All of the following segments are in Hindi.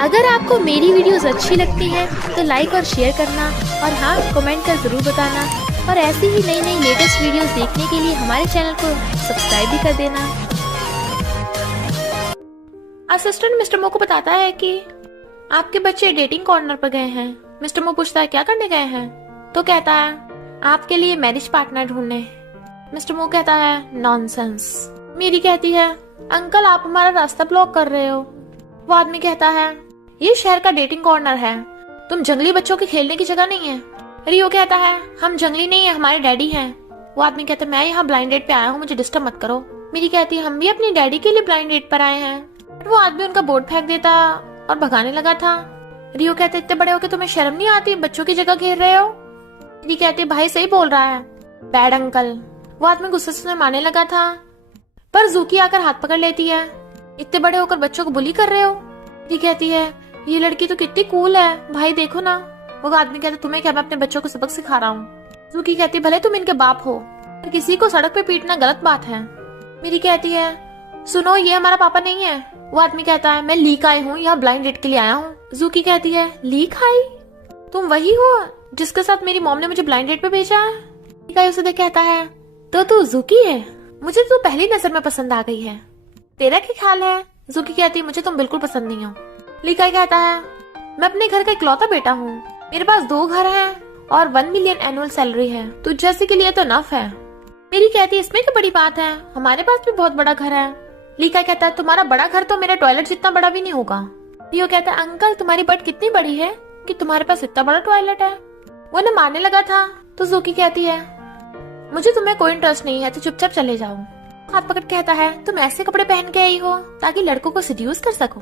अगर आपको मेरी वीडियोस अच्छी लगती हैं तो लाइक और शेयर करना और हाँ कमेंट कर जरूर बताना। और ऐसी ही नई नई लेटेस्ट वीडियोस देखने के लिए हमारे चैनल को सब्सक्राइब भी कर देना। असिस्टेंट मिस्टर मो को बताता है कि आपके बच्चे डेटिंग कॉर्नर पर गए हैं। मिस्टर मो पूछता है क्या करने गए हैं, तो कहता है आपके लिए मैरिज पार्टनर ढूंढने। मिस्टर मो कहता है नॉनसेंस। मेरी कहती है अंकल आप हमारा रास्ता ब्लॉक कर रहे हो। वो आदमी कहता है ये शहर का डेटिंग कॉर्नर है, तुम जंगली बच्चों के खेलने की जगह नहीं है। रियो कहता है हम जंगली नहीं है, हमारे डैडी हैं। वो आदमी कहता है मैं यहाँ ब्लाइंड डेट पे आया हूँ, मुझे डिस्टर्ब मत करो। मेरी कहती है हम भी अपनी डैडी के लिए ब्लाइंड डेट पर आए हैं। वो आदमी उनका बोर्ड फेंक देता और भगाने लगा था। रियो कहते इतने बड़े हो के तुम्हें शर्म नहीं आती, बच्चों की जगह घेर रहे हो। मेरी कहती भाई सही बोल रहा है, बैड अंकल। वो आदमी गुस्से से मारने लगा था पर जूकी आकर हाथ पकड़ लेती है। इतने बड़े होकर बच्चों को बुली कर रहे हो। मेरी कहती है ये लड़की तो कितनी कूल है, भाई देखो ना। वो आदमी कहता तुम्हें क्या, मैं अपने बच्चों को सबक सिखा रहा हूँ। जूकी कहती भले तुम इनके बाप हो पर किसी को सड़क पे पीटना गलत बात है। मेरी कहती है सुनो ये हमारा पापा नहीं है। वो आदमी कहता है मैं लीक आई हूँ, यहाँ ब्लाइंड डेट के लिए आया हूँ। जूकी कहती है लीक आई, तुम वही हो जिसके साथ मेरी मॉम ने मुझे ब्लाइंड डेट पे भेजा है। लीक आई उसे देख कहता है तो तू जूकी है, मुझे तो पहली नजर में पसंद आ गई है, तेरा क्या ख्याल है। जूकी कहती है मुझे तुम बिल्कुल पसंद नहीं हो। लीकाई कहता है मैं अपने घर का इकलौता बेटा हूँ, मेरे पास 2 घर हैं और 1 मिलियन एनुअल सैलरी है, तुझ जैसे के लिए तो नफ है। मेरी कहती है इसमें क्या बड़ी बात है, हमारे पास भी बहुत बड़ा घर है। लीकाई कहता है तुम्हारा बड़ा घर तो मेरा टॉयलेट जितना बड़ा भी नहीं होगा। रियो कहता है अंकल तुम्हारी बट कितनी बड़ी है कि तुम्हारे पास इतना बड़ा टॉयलेट है। वो ने मारने लगा था तो जूकी कहती है मुझे तुम्हें कोई इंटरेस्ट नहीं है, तो चुपचाप चले जाओ। हाथ पकड़ कहता है तुम ऐसे कपड़े पहन के आई हो ताकि लड़कों को सिड्यूस कर सको।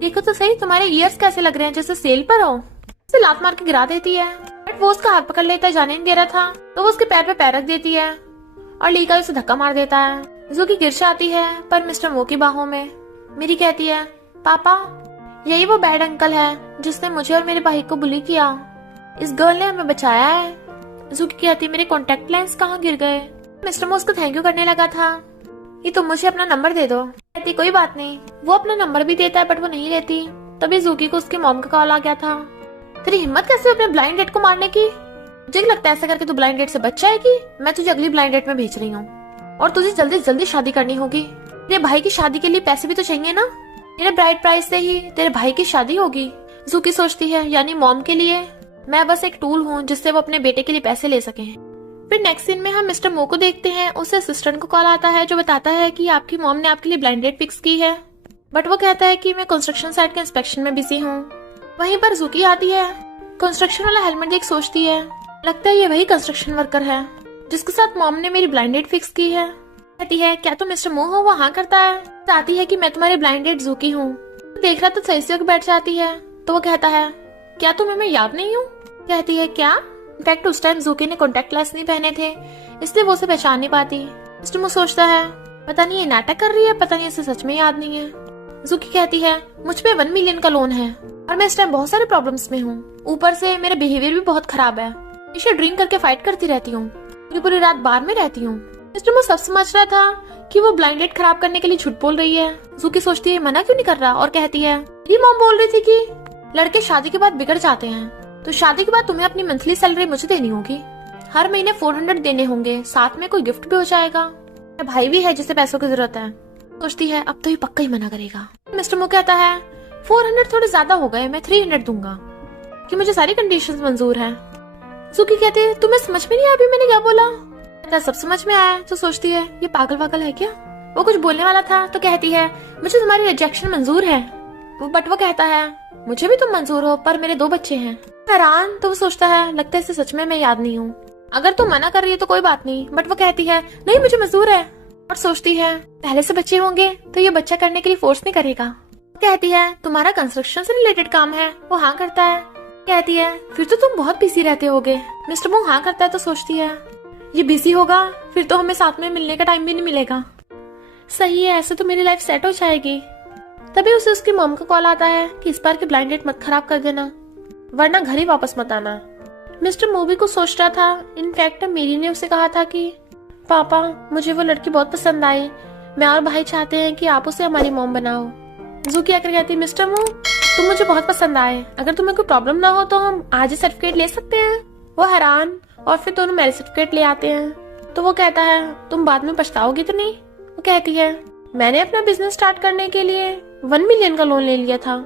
देखो तो सही तुम्हारे ईयर्स कैसे लग रहे हैं, जैसे सेल पर हो। उसे लात मार के गिरा देती है बट वो उसका हाथ पकड़ लेता है, जाने नहीं दे रहा था तो वो उसके पैर पे पैर रख देती है और लीका उसे धक्का मार देता है। जूकी गिर आती है पर मिस्टर मो की बाहों में। मेरी कहती है पापा यही वो बैड अंकल है जिसने मुझे और मेरे भाई को बुली किया, इस गर्ल ने हमें बचाया है। जूकी कहती मेरे कॉन्टेक्ट लेंस कहाँ गिर गए। मिस्टर मो उसको थैंक यू करने लगा था, ये तुम मुझे अपना नंबर दे दो। कहती कोई बात नहीं। वो अपना नंबर भी देता है बट वो नहीं लेती। तभी जूकी को उसकी मॉम का कॉल आ गया था। तेरी हिम्मत कैसे अपने ब्लाइंड डेट को मारने की, मुझे लगता है ऐसा करके तू ब्लाइंड डेट से बच जाएगी। मैं तुझे अगली ब्लाइंड डेट में भेज रही हूँ और तुझे जल्दी जल्दी शादी करनी होगी। तेरे भाई की शादी के लिए पैसे भी तो चाहिए ना, मेरे ब्राइड प्राइस से ही तेरे भाई की शादी होगी। जूकी सोचती है यानी मॉम के लिए मैं बस एक टूल हूँ जिससे वो अपने बेटे के लिए पैसे ले सके। फिर नेक्स्ट सीन में हम मिस्टर मो को देखते हैं। उसे असिस्टेंट को कॉल आता है जो बताता है कि आपकी मॉम ने आपके लिए ब्लाइंड डेट फिक्स की है बट वो कहता है कि मैं कंस्ट्रक्शन साइट के इंस्पेक्शन में बिजी हूँ। वहीं पर जूकी आती है, कंस्ट्रक्शन वाला हेलमेट देख सोचती है लगता है ये वही कंस्ट्रक्शन वर्कर है जिसके साथ मॉम ने मेरी ब्लाइंड डेट फिक्स की है। कहती है क्या तुम मिस्टर मो हो। वो हाँ करता है। बताती है कि मैं तुम्हारी ब्लाइंड डेट जूकी हूँ। देख रहा तो सही से बैठ जाती है तो वो कहता है क्या तुम्हें मैं याद नहीं हूँ। कहती है क्या, इनफैक्ट उस टाइम जूकी ने कॉन्टेक्ट लेंस नहीं पहने थे इसलिए वो उसे पहचान नहीं पाती। मिस्टर मो सोचता है पता नहीं ये नाटक कर रही है, पता नहीं इसे सच में याद नहीं है। जूकी कहती है मुझ पे 1 मिलियन का लोन है और मैं इस टाइम बहुत सारे प्रॉब्लम्स में हूँ, ऊपर से मेरा बिहेवियर भी बहुत खराब है, इसे ड्रिंक करके फाइट करती रहती हूँ, पूरी पूरी रात बार में रहती हूँ। मिस्टर मो सब समझ रहा था कि वो ब्लाइंड डेट खराब करने के लिए झूठ बोल रही है। जूकी सोचती है मना क्यों नहीं कर रहा और कहती है ये मॉम बोल रही थी कि लड़के शादी के बाद बिगड़ जाते हैं तो शादी के बाद तुम्हें अपनी मंथली सैलरी मुझे देनी होगी, हर महीने 400 देने होंगे, साथ में कोई गिफ्ट भी हो जाएगा, मेरा भाई भी है जिसे पैसों की जरूरत है। सोचती है अब तो ये पक्का ही मना करेगा। मिस्टर मो कहता है 400 थोड़े ज्यादा हो गए, मैं 300 दूंगा कि मुझे सारी कंडीशंस मंजूर हैं। जूकी कहती है तुम्हें समझ में नहीं आया अभी मैंने क्या बोला। कहता सब समझ में आया। तो सोचती है ये पागल वागल है क्या। वो कुछ बोलने वाला था तो कहती है मुझे तुम्हारी रिजेक्शन मंजूर है। बट वो कहता है मुझे भी तुम मंजूर हो पर मेरे 2 बच्चे हैं। हैरान तो वो सोचता है लगता है इसे सच में मैं याद नहीं हूँ, अगर तुम मना कर रही है तो कोई बात नहीं। बट वो कहती है नहीं मुझे मंजूर है और सोचती है पहले से बच्चे होंगे तो ये बच्चा करने के लिए फोर्स नहीं करेगा। कहती है तुम्हारा कंस्ट्रक्शन से रिलेटेड काम है। वो हाँ करता है। कहती है फिर तो तुम बहुत बिजी रहते होगे। मिस्टर मो हाँ करता है तो सोचती है ये बिजी होगा फिर तो हमें साथ में मिलने का टाइम भी नहीं मिलेगा। सही है, ऐसे तो मेरी लाइफ सेट हो जाएगी। तभी उसे उसकी मॉम का कॉल आता है कि इस बार की ब्लाइंड डेट मत खराब कर देना वरना घर ही वापस मत आना। मिस्टर मो भी कुछ सोच रहा था। इनफैक्ट मेरी ने उसे कहा था कि पापा मुझे वो लड़की बहुत पसंद आई, मैं और भाई चाहते हैं कि आप उसे हमारी मॉम बनाओ। जूकी आकर कहती मिस्टर मो तुम मुझे बहुत पसंद आए, अगर तुम्हें कोई प्रॉब्लम ना हो तो हम आज ही सर्टिफिकेट ले सकते हैं। वो हैरान और फिर दोनों मैरिज सर्टिफिकेट ले आते हैं। तो वो कहता है तुम बाद में पछताओगी तो नहीं। वो कहती है मैंने अपना बिजनेस स्टार्ट करने के लिए 1 मिलियन का लोन ले लिया था,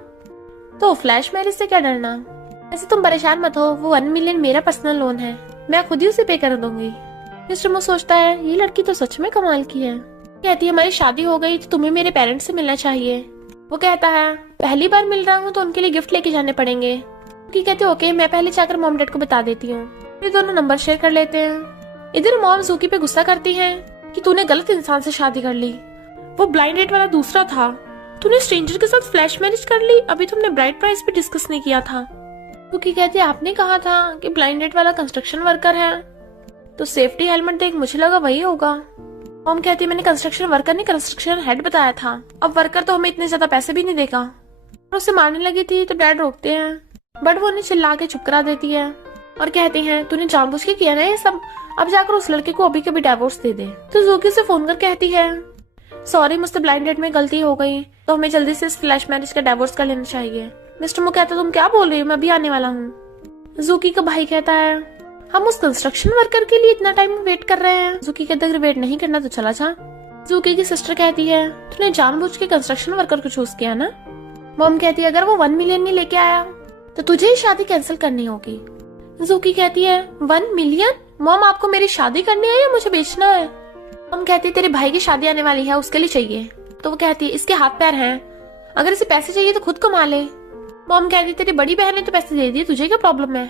तो फ्लैश मैरिज से क्या डरना। ऐसे तुम परेशान मत हो, वो 1 मिलियन मेरा पर्सनल लोन है, मैं खुद ही उसे पे कर दूंगी। मिस्टर मो सोचता है ये लड़की तो सच में कमाल की है। कहती है हमारी शादी हो गई तो तुम्हें मेरे पेरेंट्स से मिलना चाहिए। वो कहता है पहली बार मिल रहा हूँ तो उनके लिए गिफ्ट लेके जाने पड़ेंगे। कहते ओके, मैं पहले जाकर मॉम डैड को बता देती हूँ। फिर दोनों नंबर शेयर कर लेते हैं। इधर मॉम जूकी पे गुस्सा करती है कि तूने गलत इंसान से शादी कर ली, वो ब्लाइंड डेट वाला दूसरा था, तूने स्ट्रेंजर के साथ फ्लैश मैरिज कर ली, अभी तुमने ब्राइड प्राइस भी डिस्कस नहीं किया था। जूकी कहती है आपने कहा था कि ब्लाइंड डेट वाला कंस्ट्रक्शन वर्कर है, तो सेफ्टी हेलमेट देख मुझे लगा वही होगा। मॉम कहती है मैंने कंस्ट्रक्शन वर्कर नहीं कंस्ट्रक्शन हेड बताया था, अब वर्कर तो हमें इतने ज्यादा पैसे भी नहीं देगा। और उसे मारने लगी थी तो डैड रोकते हैं, बट वो उन्हें चिल्ला के चुप करा देती है और कहती है तूने जानबूझ के किया ना ये सब, अब जाकर उस लड़के को अभी कभी डिवोर्स दे दे। तो जूकी से फोन कर कहती है सॉरी मुझसे ब्लाइंड डेट में गलती हो गई, तो हमें जल्दी से इस फ्लैश मैरिज का डिवोर्स कर लेना चाहिए। मिस्टर मो कहता तुम क्या बोल रही हो, मैं अभी आने वाला हूँ। जूकी का भाई कहता है हम उस कंस्ट्रक्शन वर्कर के लिए इतना टाइम वेट कर रहे हैं। जूकी कहता अगर वेट नहीं करना तो चला जा। जूकी की सिस्टर कहती है तूने जानबूझ के कंस्ट्रक्शन वर्कर को चूज किया ना। मॉम कहती है अगर वो 1 मिलियन नहीं लेके आया तो तुझे ही शादी कैंसिल करनी होगी। जूकी कहती है 1 मिलियन? मॉम आपको मेरी शादी करनी है या मुझे बेचना है? मॉम कहती है तेरे भाई की शादी आने वाली है, उसके लिए चाहिए। तो वो कहती है इसके हाथ पैर हैं, अगर इसे पैसे चाहिए तो खुद कमा ले। मॉम कहती है तेरी बड़ी बहन ने तो पैसे दे दिए, तुझे क्या प्रॉब्लम है।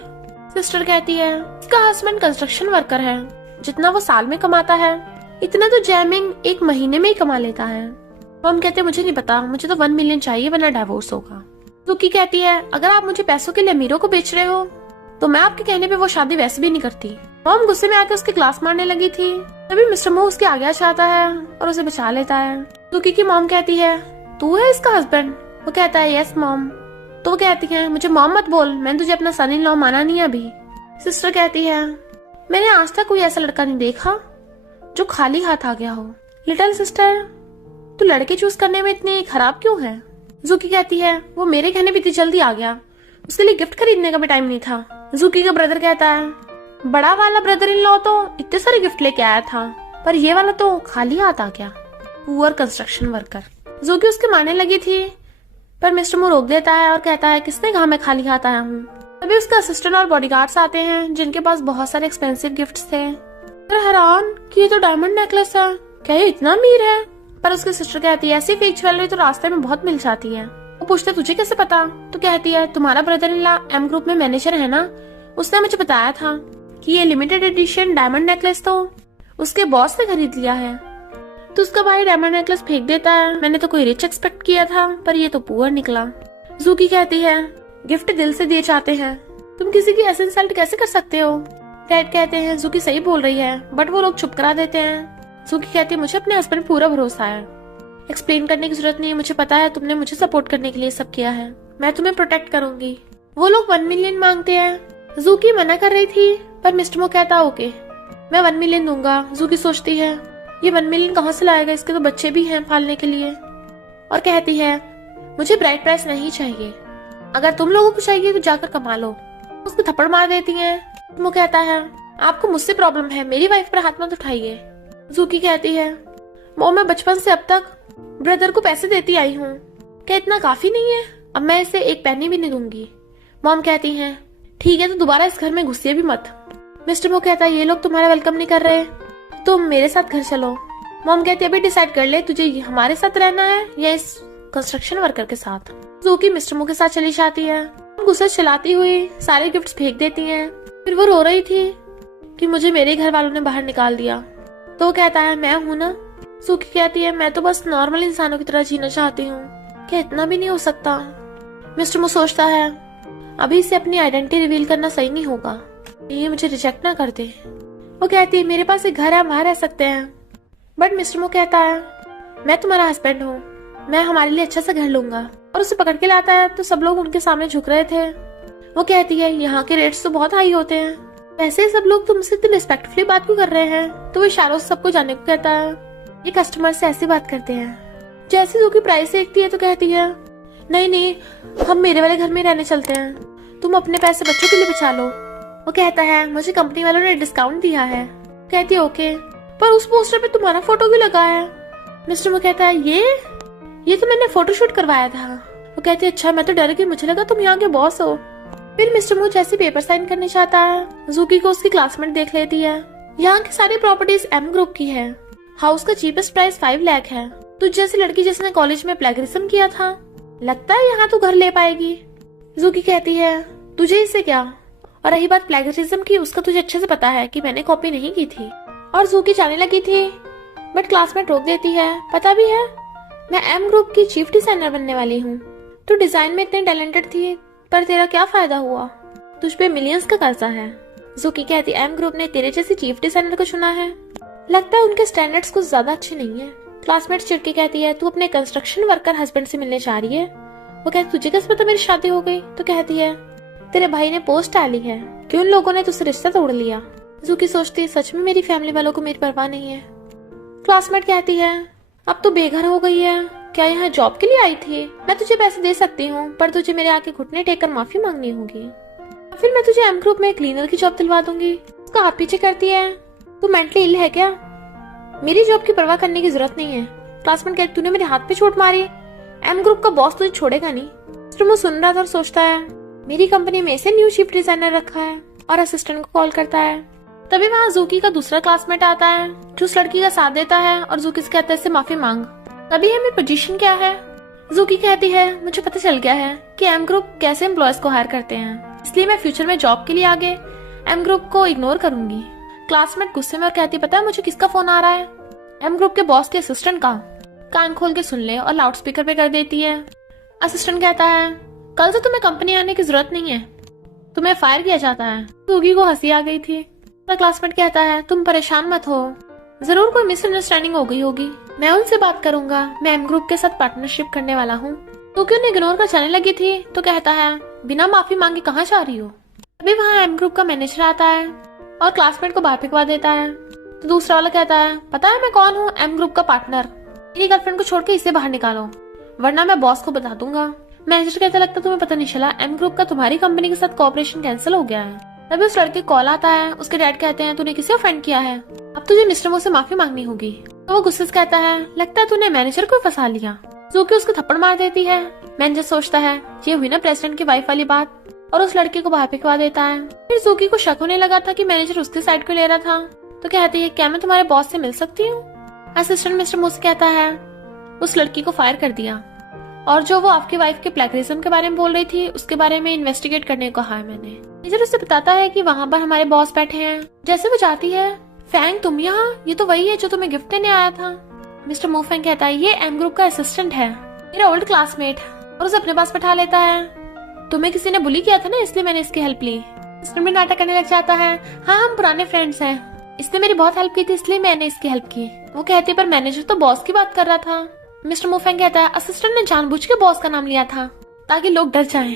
सिस्टर कहती है इसका हस्बैंड कंस्ट्रक्शन वर्कर है, जितना वो साल में कमाता है इतना तो जैमिंग 1 महीने में ही कमा लेता है। मॉम कहते मुझे नहीं पता, मुझे तो 1 मिलियन चाहिए वरना डिवोर्स होगा। जूकी कहती है अगर आप मुझे पैसों के लिए अमीरों को बेच रहे हो तो मैं आपके कहने पे वो शादी वैसे भी नहीं करती। मॉम गुस्से में आकर उसके क्लास मारने लगी थी, तभी मिस्टर मो उसके आगे आ जाता है और उसे बचा लेता है। जूकी की मॉम कहती है तू है इसका हस्बैंड? वो कहता है यस मॉम। तो वो कहती है मुझे मॉम मत बोल, मैंने तुझे अपना सन इन लॉ माना नहीं अभी। सिस्टर कहती है मैंने आज तक कोई ऐसा लड़का नहीं देखा जो खाली हाथ आ गया हो। लिटिल सिस्टर तू लड़के चूज करने में इतनी खराब क्यों है? जूकी कहती है वो मेरे कहने पे इतनी जल्दी आ गया, उसके लिए गिफ्ट खरीदने का भी टाइम नहीं था। जूकी का ब्रदर कहता है बड़ा वाला ब्रदर इन लॉ तो इतने सारे गिफ्ट लेके आया था, पर ये वाला तो खाली हाथ आ गया, पुअर कंस्ट्रक्शन वर्कर। जूकी उसके मारने लगी थी पर मिस्टर मो रोक देता है और कहता है किसने कहा मैं खाली हाथ आया हूँ। तभी उसका असिस्टेंट और बॉडीगार्ड्स आते हैं जिनके पास बहुत सारे एक्सपेंसिव गिफ्ट्स थे। हैरान कि ये तो डायमंड नेकलेस है, क्या ये इतना अमीर है? पर उसकी सिस्टर कहती है ऐसी फेक ज्वेलरी तो रास्ते में बहुत मिल जाती है। वो पूछते तुझे कैसे पता? तो कहती है तुम्हारा brother in law M group में मैनेजर है ना, उसने मुझे बताया था कि ये लिमिटेड एडिशन डायमंड नेकलेस तो उसके बॉस ने खरीद लिया है। तो उसका भाई डायमंड नेकलेस फेंक देता है, मैंने तो कोई रिच एक्सपेक्ट किया था पर ये तो पुअर निकला। जूकी कहती है गिफ्ट दिल से दिए जाते हैं, तुम किसी की ऐसे इंसल्ट कैसे कर सकते हो? डैड कहते हैं जूकी सही बोल रही है, बट वो लोग चुप करा देते हैं। जूकी कहती है मुझे अपने हस्बैंड पर पूरा भरोसा है, एक्सप्लेन करने की जरूरत नहीं है, मुझे पता है तुमने मुझे सपोर्ट करने के लिए सब किया है, मैं तुम्हें प्रोटेक्ट करूंगी। वो लोग 1 मिलियन मांगते हैं। जूकी मना कर रही थी पर मिस्टर मो कहता ओके मैं 1 मिलियन दूंगा। जूकी सोचती है ये 1 मिलियन कहाँ से लाएगा, इसके तो बच्चे भी हैं पालने के लिए। और कहती है मुझे ब्राइड प्राइस नहीं चाहिए, अगर तुम लोगों को चाहिए तो जाकर कमा लो। उसको थप्पड़ मार देती है। वो कहता है आपको मुझसे प्रॉब्लम है, मेरी वाइफ पर हाथ मत उठाइए। जूकी कहती है मॉम मैं बचपन से अब तक ब्रदर को पैसे देती आई हूँ, क्या इतना काफी नहीं है? अब मैं इसे 1 पैनी भी नहीं दूंगी। मॉम कहती है ठीक है तो दोबारा इस घर में घुसिए भी मत। मिस्टर मो कहता है ये लोग तुम्हारा वेलकम नहीं कर रहे, तुम मेरे साथ घर चलो। मॉम कहती है अभी डिसाइड कर ले तुझे हमारे साथ रहना है या इस कंस्ट्रक्शन वर्कर के साथ। जूकी मिस्टर मो के साथ चली जाती है। गुस्सा चलाती हुई सारे गिफ्ट्स फेंक देती हैं। फिर वो रो रही थी कि मुझे मेरे घर वालों ने बाहर निकाल दिया। तो वो कहता है मैं हूं ना। जूकी कहती है मैं तो बस नॉर्मल इंसानों की तरह जीना चाहती हूँ, क्या इतना भी नहीं हो सकता? मिस्टर मो सोचता है अभी इसे अपनी आइडेंटिटी रिवील करना सही नहीं होगा, ये मुझे रिजेक्ट ना कर दे। वो कहती है मेरे पास एक घर है, वहां रह सकते हैं। बट मिस्टर मो कहता है मैं तुम्हारा हस्बैंड हूँ, मैं हमारे लिए अच्छा सा घर लूंगा। और उसे पकड़ के लाता है तो सब लोग उनके सामने झुक रहे थे। वो कहती है यहाँ के रेट्स तो बहुत हाई होते हैं, वैसे सब लोग तुमसे इतनी रिस्पेक्टफुली बात क्यों कर रहे हैं? तो वो इशारों से सबको जाने को कहता है ये कस्टमर से ऐसी बात करते हैं। जैसे जो की प्राइस देखती है तो कहती है नहीं नहीं, हम मेरे वाले घर में रहने चलते हैं, तुम अपने पैसे बच्चों के लिए बचा लो। वो कहता है मुझे कंपनी वालों ने डिस्काउंट दिया है। कहती है ओके, पर उस पोस्टर पे तुम्हारा फोटो भी लगा है। मिस्टर मो कहता है ये तो मैंने फोटोशूट करवाया था। वो कहती है अच्छा, मैं तो डर गई, मुझे लगा तुम यहाँ के बॉस हो। फिर मिस्टर मो जैसे पेपर साइन करने चाहता है, जूकी को उसकी क्लासमेट देख लेती है। यहाँ की सारी प्रॉपर्टीज एम ग्रुप की है। हाउस का चीपेस्ट प्राइस 5 लाख है। तुझ जैसी लड़की जिसने कॉलेज में प्लेगरिज्म किया था, लगता है यहाँ तो घर ले पाएगी। जूकी कहती है तुझे इससे क्या, और रही बात प्लेगरिज्म की, उसका तुझे अच्छे से पता है कि मैंने कॉपी नहीं की थी। और जूकी जाने लगी थी, बट क्लासमेट रोक देती है। पता भी है मैं एम ग्रुप की चीफ डिजाइनर बनने वाली हूँ। तू डिजाइन में इतनी टैलेंटेड थी, पर तेरा क्या फायदा हुआ, तुझ पे मिलियंस का कर्जा है। जूकी कहती एम ग्रुप ने तेरे जैसे चीफ डिजाइनर को चुना है, लगता है उनके स्टैंडर्ड्स कुछ ज्यादा अच्छे नहीं है। क्लासमेट चिढ़ के कहती है तू अपने कंस्ट्रक्शन वर्कर हस्बैंड से मिलने जा रही है। वो कहती तुझे कैसे पता मेरी शादी हो गई। तो कहती है तेरे भाई ने पोस्ट डाली है कि उन लोगों ने तुझसे रिश्ता तोड़ लिया। जूकी सोचती है सच में मेरी फैमिली वालों को मेरी परवाह नहीं है। क्लासमेट कहती है अब तू बेघर हो गई है, क्या यहाँ जॉब के लिए आई थी? मैं तुझे पैसे दे सकती हूँ, पर तुझे मेरे आके घुटने टेक कर माफी मांगनी होगी, फिर मैं तुझे एम ग्रुप में क्लीनर की जॉब दिलवा दूंगी। उसका हाथ पीछे करती है तू मेंटली इल है क्या, मेरी जॉब की परवाह करने की जरूरत नहीं है। क्लासमेट कहती तूने मेरे हाथ पे चोट मारी, एम ग्रुप का बॉस तुझे छोड़ेगा नहीं। मिस्टर मो सुन रहा था और सोचता है मेरी कंपनी में इसे न्यू चीफ डिजाइनर रखा है, और असिस्टेंट को कॉल करता है। तभी वहाँ जूकी का दूसरा क्लासमेट आता है जो उस लड़की का साथ देता है, और जूकी से कहता है इससे माफी मांग। तभी हमें पोजीशन क्या है। जूकी कहती है मुझे पता चल गया है कि एम ग्रुप कैसे एम्प्लॉयज को हायर करते हैं, इसलिए मैं फ्यूचर में जॉब के लिए आगे एम ग्रुप को इग्नोर करूंगी। क्लासमेट गुस्से में और कहती पता है मुझे किसका फोन आ रहा है, एम ग्रुप के बॉस के असिस्टेंट का। कान खोल के सुन ले और लाउड स्पीकर पे कर देती है। असिस्टेंट कहता है कल से तुम्हें कंपनी आने की जरूरत नहीं है, तुम्हें फायर किया जाता है। जूकी को हंसी आ गई थी। तो क्लासमेट कहता है तुम परेशान मत हो, जरूर कोई मिसअंडरस्टैंडिंग हो गई होगी, मैं उनसे बात करूंगा, मैं एम ग्रुप के साथ पार्टनरशिप करने वाला हूँ। तो क्यों इग्नोर कर चलने लगी थी तो कहता है बिना माफी मांगे कहाँ जा रही हो। अभी वहाँ एम ग्रुप का मैनेजर आता है और क्लासमेट को बाहर फेंकवा देता है। तो दूसरा वाला कहता है पता है मैं कौन हूँ, एम ग्रुप का पार्टनर, मेरी गर्लफ्रेंड को छोड़ के इसे बाहर निकालो वरना मैं बॉस को बता दूंगा। मैनेजर कहता लगता तुम्हें पता नहीं चला, एम ग्रुप का तुम्हारी कंपनी के साथ कॉपरेशन कैंसिल हो गया है। तभी उस लड़के को कॉल आता है, उसके डैड कहते हैं तूने किसे ऑफेंड किया है, अब तुझे मिस्टर मो से माफी मांगनी होगी। तो वो गुस्से से कहता है लगता है तूने मैनेजर को फंसा लिया। जूकी उसको थप्पड़ मार देती है। मैनेजर सोचता है ये हुई ना प्रेसिडेंट की वाइफ वाली बात, और उस लड़के को बाहर फेंकवा देता है। फिर जूकी को शक होने लगा था कि मैनेजर उसके साइड को ले रहा था, तो कहती है क्या मैं तुम्हारे बॉस से मिल सकती हूँ। असिस्टेंट मिस्टर मो से कहता है उस लड़की को फायर कर दिया, और जो वो आपकी वाइफ के प्लेगरिज्म के बारे में बोल रही थी उसके बारे में इन्वेस्टिगेट करने को कहा है मैंने। मैनेजर उससे बताता है कि वहाँ पर हमारे बॉस बैठे हैं। जैसे वो जाती है फैंग तुम यहाँ, ये तो वही है जो तुम्हें गिफ्ट देने आया था। मिस्टर मो फैंग कहता है ये एम ग्रुप का असिस्टेंट है, मेरा ओल्ड क्लासमेट, और उसे अपने पास बैठा लेता है। तुम्हें किसी ने बुली किया था ना इसलिए मैंने इसकी हेल्प ली। मिस्टर में नाटक करने लग जाता है हाँ हम पुराने फ्रेंड्स हैं, इसने मेरी बहुत हेल्प की थी इसलिए मैंने इसकी हेल्प की। वो कहती है पर मैनेजर तो बॉस की बात कर रहा था। मिस्टर मो फैंग कहता है असिस्टेंट ने जानबूझ के बॉस का नाम लिया था ताकि लोग डर जाएं।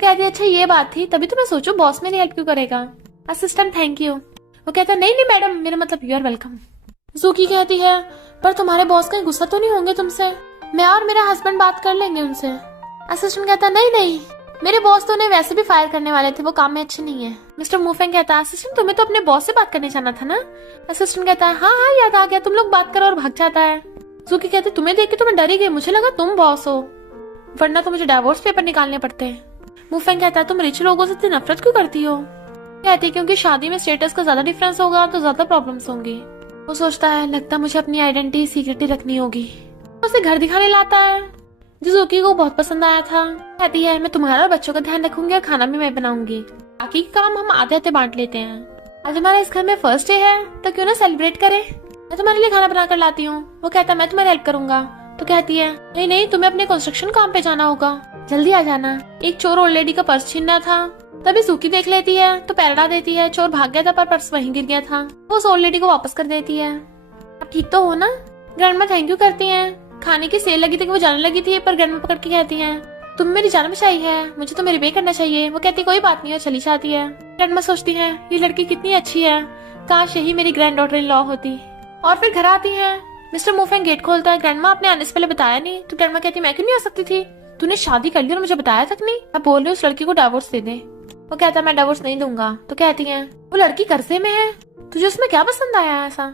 कहती है अच्छा ये बात थी, तभी तो मैं सोचू बॉस मेरी हेल्प क्यों करेगा। Assistant thank you. वो कहता है नहीं नहीं मैडम, मेरा मतलब यू आर वेलकम। जूकी कहती है पर तुम्हारे बॉस कहीं गुस्सा तो नहीं होंगे तुमसे, मैं और मेरा हस्बैंड बात कर लेंगे उनसे। असिस्टेंट कहता है नहीं नहीं, मेरे बॉस तो उन्हें वैसे भी फायर करने वाले थे, वो काम में अच्छे नहीं है। मिस्टर मो फैंग कहता है असिस्टेंट तुम्हें तो अपने बॉस से बात करने जाना था ना। असिस्टेंट कहता है हाँ हाँ याद आ गया, तुम लोग बात करो, और भाग जाता है। जूकी कहते तुम्हें देख के तो मैं डरी गई, मुझे लगा तुम बॉस हो, वरना तो मुझे डाइवोर्स पेपर निकालने पड़ते हैं। मो फैंग कहता है तुम रिच लोगों से इतनी नफरत क्यों करती हो। कहती है क्योंकि शादी में स्टेटस का ज्यादा डिफरेंस होगा तो ज्यादा प्रॉब्लम्स होंगी। वो सोचता है लगता मुझे अपनी आइडेंटिटी सीक्रेट रखनी होगी। उसे घर दिखाने लाता है जो जूकी को बहुत पसंद आया था। कहती है मैं तुम्हारा और बच्चों का ध्यान रखूंगी और खाना भी मैं बनाऊंगी, बाकी काम हम आधे आधे बांट लेते हैं। आज हमारा इस घर में फर्स्ट डे है तो क्यों ना सेलिब्रेट करें, मैं तुम्हारे लिए खाना बना कर लाती हूँ। वो कहता है मैं तुम्हारी हेल्प करूंगा। तो कहती है नहीं नहीं तुम्हें अपने कंस्ट्रक्शन काम पे जाना होगा, जल्दी आ जाना। एक चोर ओल्ड लेडी का पर्स छीनना था, तभी जूकी देख लेती है तो पैरडा देती है। चोर भाग गया था पर पर्स वहीं गिर गया था। वो उस ओल्ड लेडी को वापस कर देती है। अब ठीक तो हो ना। ग्रैंडमा थैंक यू करती हैं। खाने की सेल लगी थी कि वो जाने लगी थी, पर ग्रैंडमा पकड़ के कहती हैं तुम मेरी जान बचाई है, मुझे तो मेरी पे करना चाहिए। वो कहती कोई बात नहीं और चली जाती है। ग्रैंडमा सोचती है ये लड़की कितनी अच्छी है, काश यही मेरी ग्रैंड डॉटर इन लॉ होती। और फिर घर आती है। मिस्टर मो फैंग गेट खोलता है। ग्रैंडमा आपने आने से पहले बताया नहीं। तो ग्रैंडमा कहती मैं क्यों नहीं आ सकती थी, तूने शादी कर ली और मुझे बताया तक नहीं। मैं बोल रही हूँ उस लड़की को डिवोर्स दे दे। वो कहता है मैं डिवोर्स नहीं दूंगा। तो कहती है वो लड़की कर्जे में है, तुझे उसमें क्या पसंद आया है ऐसा?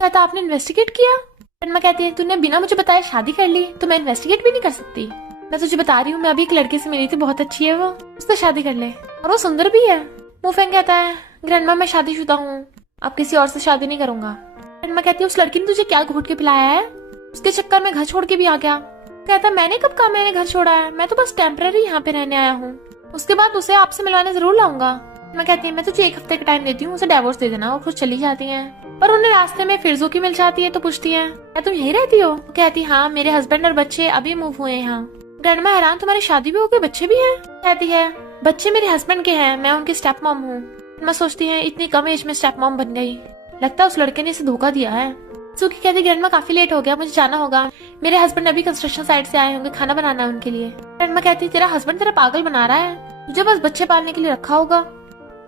कहता आपने इन्वेस्टिगेट किया? मैं कहती है तूने बिना मुझे बताए शादी कर ली तो मैं इन्वेस्टिगेट भी नहीं कर सकती। मैं तुझे बता रही हूँ, मैं अभी एक लड़के से मिली थी, बहुत अच्छी है वो, उससे शादी कर ले और वो सुंदर भी है। मुफेंग कहता है ग्रैंडमा मैं शादीशुदा हूँ, अब किसी और से शादी नहीं करूंगा। ग्रैंडमा कहती है उस लड़की ने तुझे क्या घूट के पिलाया है, उसके चक्कर में घर छोड़ के भी आ गया। कहता मैंने कब कहा मैंने घर छोड़ा है, मैं तो बस टेम्पररी यहाँ पे रहने आया हूँ, उसके बाद उसे आपसे मिलवाने जरूर लाऊंगा। मैं कहती है मैं तुझे 1 हफ्ते का टाइम देती हूँ, उसे डिवोर्स दे देना। वो खुद चली जाती है, पर उन्हें रास्ते में फिर ज़ूकी मिल जाती है तो पूछती है क्या तुम यहीं रहती हो? कहती हाँ, मेरे हस्बैंड और बच्चे अभी मूव हुए हैं यहाँ। ग्रैंडमा हैरान तुम्हारी शादी भी हो गई, बच्चे भी हैं? कहती है बच्चे मेरे हस्बैंड के हैं, मैं उनकी स्टेप मॉम हूँ। मैं सोचती है इतनी कम एज में स्टेप मॉम बन गई, लगता है उस लड़के ने इसे धोखा दिया है। ज़ूकी कहती ग्रैंडमा काफी लेट हो गया, मुझे जाना होगा, मेरे हस्बैंड अभी कंस्ट्रक्शन साइट से आए होंगे, खाना बनाना है उनके लिए। ग्रैंडमा कहती तेरा हस्बैंड तेरा पागल बना रहा है, तुझे बस बच्चे पालने के लिए रखा होगा।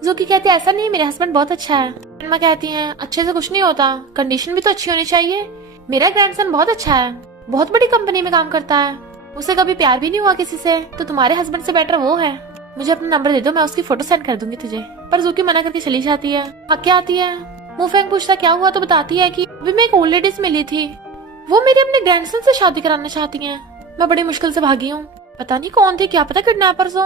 ज़ूकी कहती ऐसा नहीं, मेरे हस्बैंड बहुत अच्छा है। ग्रैंडमा कहती हैं अच्छे से कुछ नहीं होता, कंडीशन भी तो अच्छी होनी चाहिए। मेरा ग्रैंडसन बहुत अच्छा है, बहुत बड़ी कंपनी में काम करता है, उसे कभी प्यार भी नहीं हुआ किसी से, तो तुम्हारे हस्बैंड से बेटर वो है। मुझे अपना नंबर दे दो, मैं उसकी फोटो सेंड कर दूंगी तुझे। पर ज़ूकी मना करके चली जाती है। क्या आती है? मुफेंग पूछता क्या हुआ तो बताती है कि अभी मैं एक ओल्ड लेडी से मिली थी, वो मेरे अपने ग्रैंडसन से शादी कराना चाहती हैं। मैं बड़ी मुश्किल से भागी हूँ, पता नहीं कौन थे, क्या पता किडनैपर्स हो।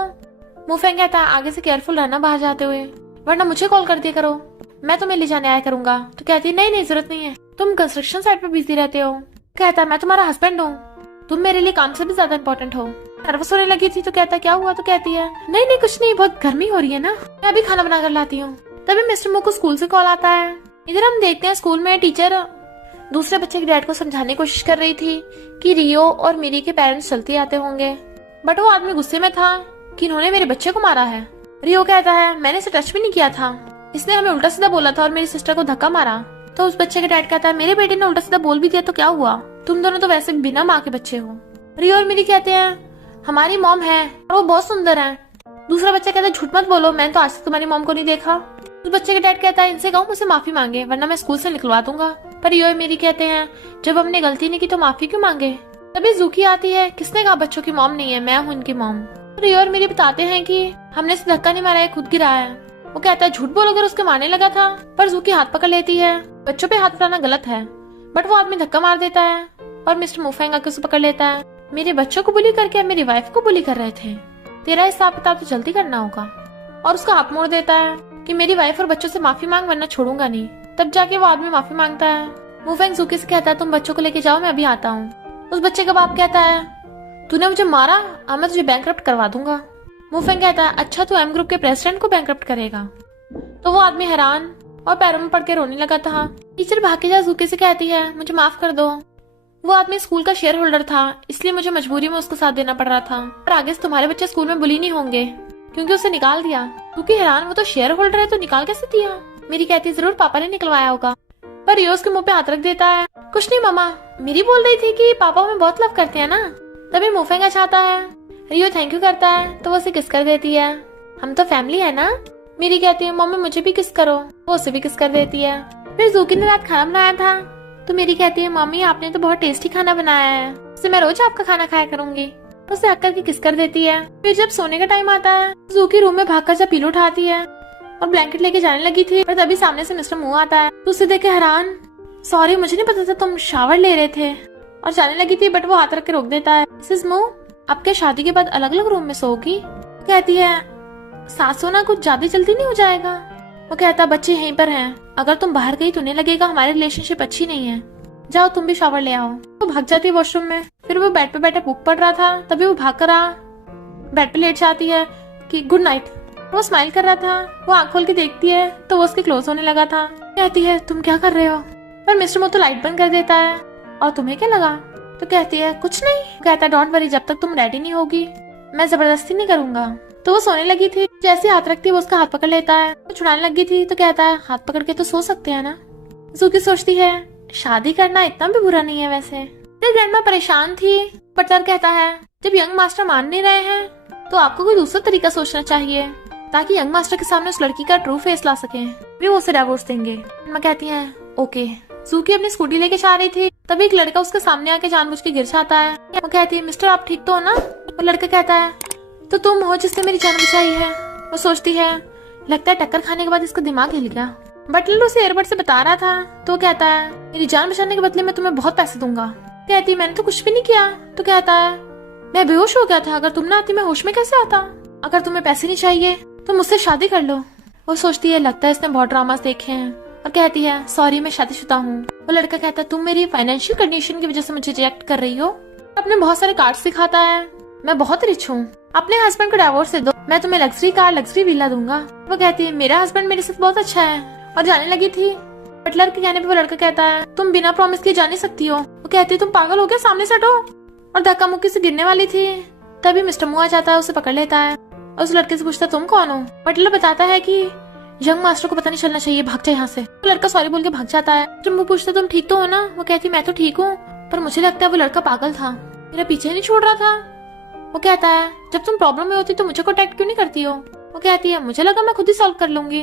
मुफेंग कहता है आगे से केयरफुल रहना बाहर जाते हुए, वरना मुझे कॉल कर दिया करो, मैं तुम्हें ले जाने आया करूंगा। तो कहती है नहीं जरूरत नहीं है, तुम कंस्ट्रक्शन साइट पे बिजी रहते हो। कहता है मैं तुम्हारा हस्बैंड हूँ, तुम मेरे लिए काम से भी ज्यादा इम्पोर्टेंट हो। नर्वस होने लगी थी तो कहता क्या हुआ? तो कहती है नहीं कुछ नहीं, बहुत गर्मी हो रही है ना, मैं अभी खाना बना कर लाती हूँ। तभी मिस्टर मो को स्कूल से कॉल आता है। इधर हम देखते हैं स्कूल में टीचर दूसरे बच्चे के डैड को समझाने की कोशिश कर रही थी कि रियो और मिरी के पेरेंट्स चलते आते होंगे, बट वो आदमी गुस्से में था कि इन्होंने मेरे बच्चे को मारा है। रियो कहता है मैंने इसे टच भी नहीं किया था, इसने हमें उल्टा सीधा बोला था और मेरी सिस्टर को धक्का मारा। तो उस बच्चे के डैड कहता है मेरे बेटे ने उल्टा सीधा बोल भी दिया तो क्या हुआ, तुम दोनों तो वैसे बिना माँ के बच्चे हो। रियो और मिरी कहते हैं हमारी मॉम है और वो बहुत सुंदर है। दूसरा बच्चा कहता है झूठ मत बोलो, मैंने तो आज तक तुम्हारी मॉम को नहीं देखा। उस बच्चे के डैड कहता है इनसे कहो मुझसे माफी मांगे, वरना मैं स्कूल से निकलवा दूंगा। पर रियो और मिरी कहते हैं जब हमने गलती नहीं की तो माफी क्यों मांगे। तभी ज़ूकी आती है, किसने कहा बच्चों की मॉम नहीं है, मैं हूँ इनकी मॉम। रियो और मिरी बताते हैं कि हमने इसे धक्का नहीं मारा है, खुद गिरा है। वो कहता है झूठ बोलोगे, उसके मारने लगा था। पर ज़ूकी हाथ पकड़ लेती है, बच्चों पे हाथ उठाना गलत है, बट वो आदमी धक्का मार देता है और मिस्टर मुफेंग आके उसे पकड़ लेता है। मेरे बच्चों को बुली करके मेरी वाइफ को बुली कर रहे थे, तेरा हिसाब किताब तो जल्दी करना होगा। और उसका हाथ मोड़ देता है कि मेरी वाइफ और बच्चों से माफी मांग, वरना छोड़ूंगा नहीं। तब जाके वो आदमी माफी मांगता है। मुफेंग ज़ूकी से कहता है तुम बच्चों को लेके जाओ, मैं अभी आता हूँ। उस बच्चे का बाप कहता है तूने मुझे मारा, अब मैं तुझे बैंकरप्ट करवा दूंगा। मुफेंग कहता है अच्छा तू एम ग्रुप के प्रेसिडेंट को बैंकरप्ट करेगा। तो वो आदमी हैरान और पैरों में पड़ के रोने लगा था। टीचर भाग के जा ज़ूकी से कहती है मुझे माफ कर दो, वो आदमी स्कूल का शेयर होल्डर था, इसलिए मुझे मजबूरी में उसका साथ देना पड़ रहा था, पर आगे से तुम्हारे बच्चे स्कूल में बुली नहीं होंगे क्योंकि उसे निकाल दिया। क्योंकि हैरान वो तो शेयर होल्डर है तो निकाल कैसे दिया। मेरी कहती है जरूर पापा ने निकलवाया होगा। पर रियो उसके मुंह पे हाथ रख देता है, कुछ नहीं मामा, मेरी बोल रही थी कि पापा हमें बहुत लव करते हैं ना। तभी मुफेंग चाहता है, रियो थैंक यू करता है तो वो उसे किस कर देती है, हम तो फैमिली है ना। मेरी कहती है मम्मी मुझे भी किस करो, वो उसे भी किस कर देती है। फिर ज़ूकी ने रात खाना बनाया था तो मेरी कहती है मम्मी आपने तो बहुत टेस्टी खाना बनाया है, उससे मैं रोज आपका खाना खाया करूंगी। उसे हक करके किस कर देती है। फिर जब सोने का टाइम आता है ज़ूकी रूम में भागकर जब पिलो उठाती है और ब्लैंकेट लेके जाने लगी थी, पर तभी सामने से मिस्टर मू आता है तो उसे देख के हैरान, सॉरी मुझे नहीं पता था तुम शावर ले रहे थे, और जाने लगी थी बट वो हाथ रख के रोक देता है। मिसेस मू आपके शादी के बाद अलग अलग रूम में सोगी। कहती है साथ सोना कुछ ज्यादा जल्दी नहीं हो जाएगा। वो कहता बच्चे यहीं पर हैं, अगर तुम बाहर गई तो उन्हें लगेगा हमारी रिलेशनशिप अच्छी नहीं है, जाओ तुम भी शावर ले आओ। वो भाग जाती है वॉशरूम में। फिर वो बेड पे बैठे बुक पढ़ रहा था, तभी वो भाग कर बेड पे लेट जाती है कि गुड नाइट। वो स्माइल कर रहा था, वो आंख खोल के देखती है तो वो उसके क्लोज होने लगा था। कहती है तुम क्या कर रहे हो, पर मिस्टर मो तो लाइट बंद कर देता है, और तुम्हें क्या लगा? तो कहती है कुछ नहीं। कहता है डोंट वरी, जब तक तुम रेडी नहीं होगी मैं जबरदस्ती नहीं करूंगा। तो वो सोने लगी थी, जैसे हाथ रखती है वो उसका हाथ पकड़ लेता है। वो छुड़ाने लगी थी तो कहता है हाथ पकड़ के तो सो सकते हैं ना। ज़ूकी सोचती है शादी करना इतना भी बुरा नहीं है वैसे। फिर ग्रैंडमा परेशान थी, पर सर कहता है जब यंग मास्टर मान नहीं रहे हैं तो आपको कोई दूसरा तरीका सोचना चाहिए ताकि यंग मास्टर के सामने उस लड़की का ट्रू फेस ला सके, वे उसे डिवोर्स देंगे। ग्रैंडमा कहती है ओके। ज़ूकी अपनी स्कूटी लेके जा रही थी, तभी एक लड़का उसके सामने आके जानबूझ के गिर जाता है। वो कहती है मिस्टर आप ठीक तो हो ना? वो लड़का कहता है तो तुम हो जिसने मेरी जान बचाई है। वो सोचती है लगता है टक्कर खाने के बाद इसका दिमाग हिल गया। बटलर उसे एयरबड से बता रहा था तो कहता है मेरी जान बचाने के बदले में तुम्हें बहुत पैसे दूंगा। कहती है मैंने तो कुछ भी नहीं किया। तो कहता है मैं बेहोश हो गया था, अगर तुम ना आती मैं होश में कैसे आता। अगर तुम्हें पैसे नहीं चाहिए तो मुझसे शादी कर लो। वो सोचती है लगता है इसने बहुत ड्रामास देखे हैं और कहती है सॉरी मैं शादीशुदा हूँ। वो लड़का कहता है तुम मेरी फाइनेंशियल कंडीशन की वजह से मुझे रिजेक्ट कर रही हो। अपने बहुत सारे कार्ड्स दिखाता है, मैं बहुत रिच हूँ, अपने हस्बैंड को डिवोर्स दे दो, मैं तुम्हें लग्जरी कार लग्जरी विला दूंगा। वो कहती है मेरा हस्बैंड मेरे साथ बहुत अच्छा है और जाने लगी थी। बटलर के कहने पे वो लड़का कहता है तुम बिना प्रॉमिस किए जा नहीं सकती हो। वो कहती है तुम पागल हो गया, सामने से हटो। और धक्का मुक्की से गिरने वाली थी तभी मिस्टर मू आ जाता है, उसे पकड़ लेता है और उस लड़के से पूछता तुम कौन हो। बटलर बताता है कि यंग मास्टर को पता नहीं चलना चाहिए, भाग जाए यहाँ से। तो लड़का सॉरी बोल के भाग जाता है। जब वो पूछता तुम ठीक तो हो ना। वो कहती मैं तो ठीक हूँ पर मुझे लगता है वो लड़का पागल था, मेरा पीछे नहीं छोड़ रहा था। वो कहता है जब तुम प्रॉब्लम में होती तो मुझे कॉन्टेक्ट क्यों नहीं करती हो। वो कहती है मुझे लगा मैं खुद ही सॉल्व कर लूंगी।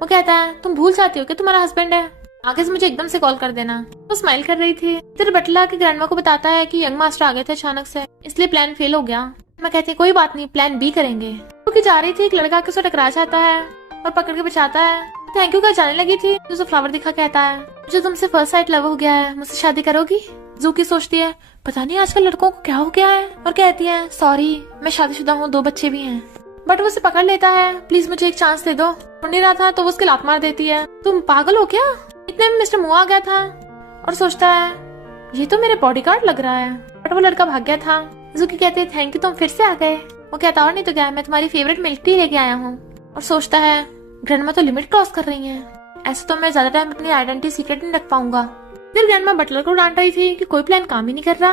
वो कहता है तुम भूल जाती हो कि तुम्हारा हस्बैंड है, आगे से मुझे एकदम से कॉल कर देना। वो स्माइल कर रही थी। फिर बटलर के ग्रैंडमा को बताता है कि यंग मास्टर आ गए थे अचानक से, इसलिए प्लान फेल हो गया। मैं कहती है कोई बात नहीं, प्लान बी करेंगे। क्योंकि जा रही थी एक लड़का के उसे टकरा जाता है और पकड़ के बचाता है। थैंक यू का जाने लगी थी, उसे फ्लावर दिखा कहता है मुझे तुमसे फर्स्ट साइट लव हो गया है, मुझसे शादी करोगी। जूकी सोचती है पता नहीं आजकल लड़कों को क्या हो गया है और कहती है सॉरी मैं शादीशुदा हूँ, 2 बच्चे भी हैं। बट वो उसे पकड़ लेता है, प्लीज मुझे एक चांस दे दो। सुन नहीं रहा था तो वो उसके लात मार देती है। तुम पागल हो क्या। इतने में मिस्टर मू आ गया था और सोचता है ये तो मेरे बॉडीगार्ड लग रहा है। बट वो लड़का भाग गया था। जूकी कहती है थैंक यू तुम फिर से आ गए। वो कहता और नहीं तो क्या, मैं तुम्हारी फेवरेट मिल्क टी लेके आया हूँ। और सोचता है ग्रैंडमा तो लिमिट क्रॉस कर रही है, ऐसे तो मैं ज्यादा टाइम अपनी आइडेंटिटी सीक्रेट नहीं रख पाऊंगा। फिर ग्रैंडमा बटलर को डांट रही थी कि कोई प्लान काम ही नहीं कर रहा।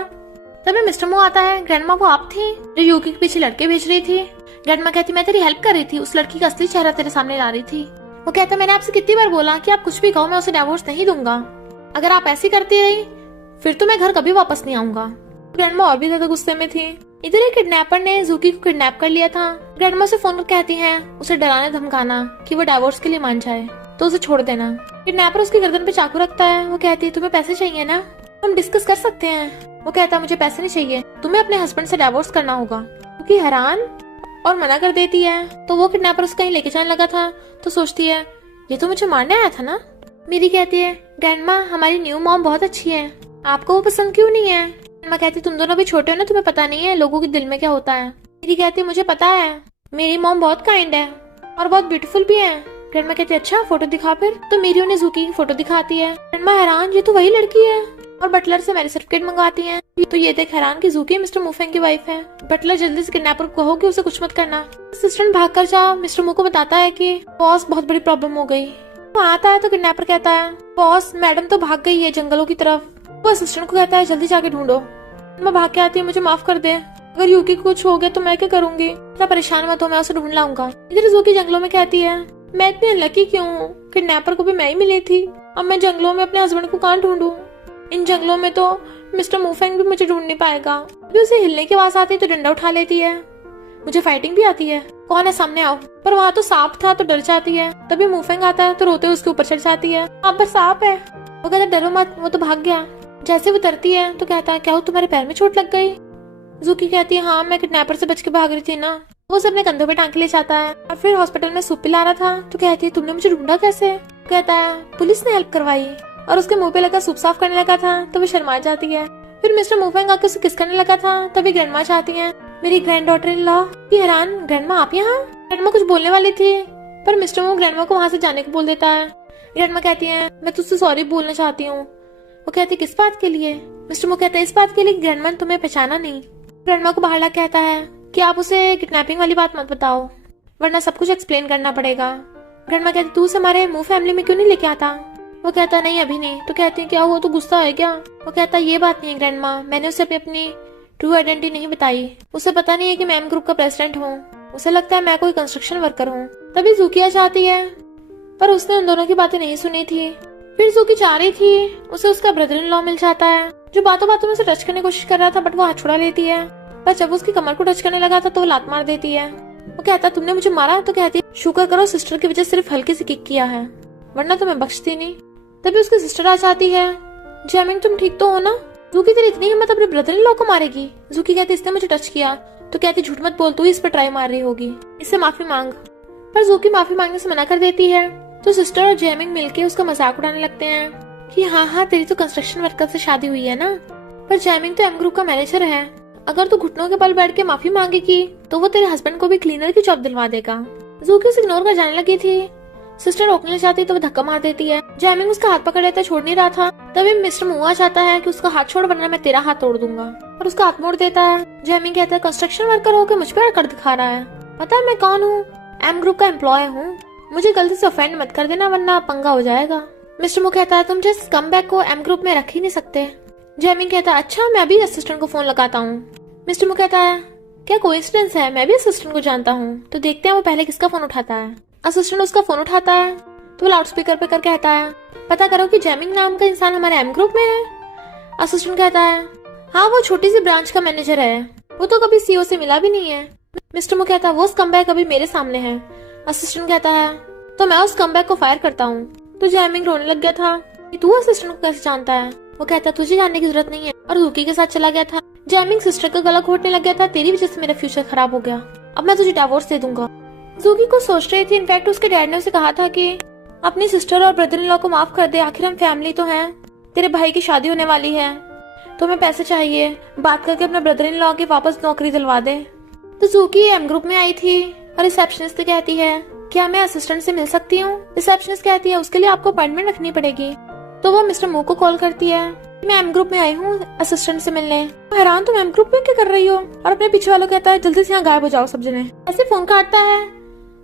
तभी मिस्टर मू आता है। ग्रैंडमा वो आप थी जो यूकी के पीछे लड़के भेज रही थी। ग्रैंडमा कहती मैं तेरी हेल्प कर रही थी, उस लड़की का असली चेहरा तेरे सामने ला रही थी। वो कहता मैंने आपसे कितनी बार बोला कि आप कुछ भी कहो मैं उसे डिवोर्स नहीं दूंगा, अगर आप ऐसी करती रही फिर तो मैं घर कभी वापस नहीं आऊंगा। ग्रैंडमा और भी ज्यादा गुस्से में थी। इधर एक किडनैपर ने जूकी को किडनैप कर लिया था। ग्रैंडमा से फोन कर कहती हैं उसे डराने धमकाना कि वो डिवोर्स के लिए मान जाए तो उसे छोड़ देना। किडनैपर उसकी गर्दन पे चाकू रखता है। वो कहती है तुम्हें पैसे चाहिए ना, हम डिस्कस कर सकते हैं। वो कहता है मुझे पैसे नहीं चाहिए, तुम्हें अपने हस्बैंड से डिवोर्स करना होगा। क्योंकि हैरान और मना कर देती है। तो वो किडनैपर उसे कहीं लेके जाने लगा था तो सोचती है ये तो मुझे मारने आया था ना। मेरी कहती है ग्रैंडमा हमारी न्यू मॉम बहुत अच्छी है, आपको वो पसंद क्यों नहीं है। ग्रैंडमा कहती तुम दोनों भी छोटे हो ना, तुम्हें पता नहीं है लोगों के दिल में क्या होता है। मेरी कहती है मुझे पता है, मेरी मॉम बहुत काइंड है और बहुत ब्यूटीफुल भी है। ग्रैंडमा कहती है अच्छा फोटो दिखा फिर। तो मेरी उन्हें जूकी की फोटो दिखाती है। ग्रैंडमा हैरान ये तो वही लड़की है और बटलर से मैरिज सर्टिफिकेट मंगवाती हैं। तो ये देख हैरान कि जूकी मिस्टर मूफेंग की वाइफ है। बटलर जल्दी से किडनैपर को कहो कि उसे कुछ मत करना। असिस्टेंट भागकर जा मिस्टर मू को बताता है कि बॉस बहुत बड़ी प्रॉब्लम हो गई। वो आता है तो किडनैपर कहता है बॉस मैडम तो भाग गई है जंगलों की तरफ। वो असिस्टेंट को कहता है जल्दी जाके ढूंढो। मैं भाग के आती है मुझे माफ कर दे, अगर यूकी को कुछ हो गया तो मैं क्या करूंगी, इतना परेशान मत हो मैं उसे ढूंढ लाऊंगा। इधर जूकी जंगलों में कहती है मैं इतनी अनलकी क्यों हूँ, किडनैपर को भी मैं ही मिली थी, अब मैं जंगलों में अपने हस्बैंड को कहाँ ढूंढूं। इन जंगलों में तो मिस्टर मूफेंग भी मुझे ढूंढ नहीं पाएगा। अभी उसे हिलने की आवाज आती है तो डंडा उठा लेती है। मुझे फाइटिंग भी आती है, कौन है सामने आओ। पर वहाँ तो सांप था तो डर जाती है। तभी मूफेंग आता है तो रोते उसके ऊपर चढ़ जाती है। आप पर सांप है। वो कहता डरो मत, वो तो भाग गया। जैसे वो उतरती है तो कहता है क्या हो तुम्हारे पैर में चोट लग गई। जूकी कहती है हाँ मैं किडनैपर से बच के भाग रही थी ना। वो उसे अपने कंधों पे टांग के ले जाता है और फिर हॉस्पिटल में सूप पिला रहा था तो कहती है तुमने मुझे ढूंढा कैसे। कहता है पुलिस ने हेल्प करवाई। और उसके मुंह पे लगा सूप साफ करने लगा था तो वो शर्मा जाती है। फिर मिस्टर मूफेंग आके उसे किस करने लगा था तभी ग्रैंडमा चाहती है मेरी ग्रैंड डॉटर इन लॉ। हैरान ग्रैंडमा आप यहाँ। ग्रैंडमा कुछ बोलने वाली थी पर मिस्टर मू ग्रैंडमा को वहाँ से जाने को बोल देता है। ग्रैंडमा कहती है मैं तुझसे सॉरी बोलना चाहती हूँ। वो कहती किस बात के लिए। मिस्टर मू कहता है इस बात के लिए ग्रैंडमा ने तुम्हें पहचाना नहीं। ग्रैंडमा को बाहर ला कहता है कि आप उसे किडनैपिंग वाली बात मत बताओ वरना सब कुछ एक्सप्लेन करना पड़ेगा। ग्रैंडमा कहती तू उसे हमारे मू फैमिली में क्यों नहीं लेके आता। वो कहता नहीं अभी नहीं। तो कहती है क्या हुआ तो गुस्सा है क्या। वो कहता ये बात नहीं है ग्रैंडमा, मैंने उसे अपनी ट्रू आइडेंटिटी नहीं बताई। उसे पता नहीं है कि मैं एम ग्रुप का प्रेसिडेंट हूँ, उसे लगता है मैं कोई कंस्ट्रक्शन वर्कर हूँ। तभी जूकी चाहती है पर उसने उन दोनों की बातें नहीं सुनी थी। फिर जूकी चाह रही थी उसे उसका ब्रदर इन लॉ मिल जाता है जो बातों बातों में उसे टच करने की कोशिश कर रहा था बट वो हाथ छुड़ा लेती है। पर जब उसकी कमर को टच करने लगा था तो वो लात मार देती है। वो कहता तुमने मुझे मारा। तो कहती शुक्र करो सिस्टर की वजह सिर्फ हल्की से किक किया है वरना तो मैं बख्शती नहीं। तभी उसकी सिस्टर आ जाती है जैमिंग तुम ठीक तो हो ना। जूकी तेरी इतनी हिम्मत अपने ब्रदर इन लॉ को मारेगी? जूकी कहती इसने मुझे टच किया। तो कहती झूठ मत बोल, तू इस पर ट्राई मार रही होगी, इससे माफी मांग। पर जूकी माफी मांगने से मना कर देती है। तो सिस्टर और जैमिंग मिलके उसका मजाक उड़ाने लगते हैं कि हाँ तेरी तो कंस्ट्रक्शन वर्कर से शादी हुई है ना, पर जैमिंग तो एम ग्रुप का मैनेजर है। अगर तू घुटनों के बल बैठ के माफी मांगेगी तो वो तेरे हस्बैंड को भी क्लीनर की जॉब दिलवा देगा। जूकी उसे इग्नोर कर जाने लगी थी। सिस्टर रोकने जाती तो वो धक्का मार देती है। जैमिंग उसका हाथ पकड़ लेता, छोड़ नहीं रहा था। तभी मिस्टर मू आ जाता है कि उसका हाथ छोड़ वरना मैं तेरा हाथ तोड़ दूंगा, और उसका हाथ मोड़ देता है। जैमिंग कहता है कंस्ट्रक्शन वर्कर होकर मुझ पर कर दिखा रहा है, पता है मैं कौन हूँ? एम ग्रुप का एम्प्लॉय हूँ, मुझे गलती से ऑफेंड मत कर देना वरना पंगा हो जाएगा। मिस्टर मू कहता है तुम जैसे कमबैक को एम ग्रुप में रख ही नहीं सकते। जैमिंग कहता है अच्छा मैं भी असिस्टेंट को फोन लगाता हूँ। मिस्टर मू कहता है क्या कोइंसिडेंस है, मैं भी असिस्टेंट को जानता हूँ। तो देखते हैं वो पहले किसका फोन उठाता है। असिस्टेंट उसका फोन उठाता है तो वो लाउड स्पीकर पे कर कहता है पता करो कि जैमिंग नाम का इंसान हमारे एम ग्रुप में है। असिस्टेंट कहता है हाँ वो छोटी सी ब्रांच का मैनेजर है, वो तो कभी सीईओ से मिला भी नहीं है। मिस्टर मू कहता है वो स्कम्बैग अभी मेरे सामने है। असिस्टेंट कहता है तो मैं उस स्कम्बैग को फायर करता हूँ। तो जैमिंग रोने लग गया था कि तू असिस्टेंट को कैसे जानता है। वो कहता है तुझे जानने की जरूरत नहीं है, और जूकी के साथ चला गया था। जैमिंग सिस्टर का गला घोटने लग गया था, तेरी वजह से मेरा फ्यूचर खराब हो गया, अब मैं तुझे डिवोर्स दे दूंगा। जूकी को सोच रही थी, इनफैक्ट उसके डैड ने उसे कहा था कि अपनी सिस्टर और ब्रदर इन लॉ को माफ कर दे, आखिर हम फैमिली तो हैं, तेरे भाई की शादी होने वाली है तो हमें पैसे चाहिए, बात करके अपने ब्रदर इन लॉ की वापस नौकरी दिलवा दे। तो जूकी एम ग्रुप में आई थी और रिसेप्शनिस्ट कहती है क्या मैं असिस्टेंट से मिल सकती हूँ। रिसेप्शनिस्ट कहती है उसके लिए आपको अपॉइंटमेंट रखनी पड़ेगी। तो वो मिस्टर मू को कॉल करती है मैं एम ग्रुप में आई हूँ असिस्टेंट से मिलने। हैरान तुम एम ग्रुप में क्या कर रही हो, और अपने पीछे वालों कहता है जल्दी से यहाँ गायब हो जाओ सब जने। ऐसे फोन काटता है।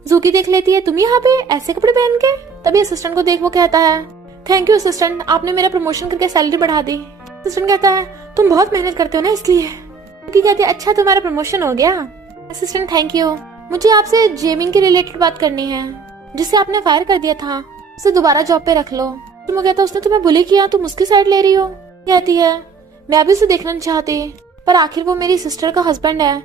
जूकी देख लेती है तुम यहाँ पे ऐसे कपड़े पहन के। तभी असिस्टेंट को देख वो कहता है थैंक यू असिस्टेंट, आपने मेरा प्रमोशन करके सैलरी बढ़ा दी। असिस्टेंट कहता है तुम बहुत मेहनत करते हो ना इसलिए। जूकी कहती है अच्छा तुम्हारा प्रमोशन हो गया। असिस्टेंट थैंक यू, मुझे आपसे जेमिंग के रिलेटेड बात करनी है, जिसे आपने फायर कर दिया था उसे दोबारा जॉब पे रख लो। तुम कहता है उसने तुम्हें बुली किया, तुम उसकी साइड ले रही हो। कहती है मैं भी उसे देखना नहीं चाहती, पर आखिर वो मेरी सिस्टर का हस्बैंड है,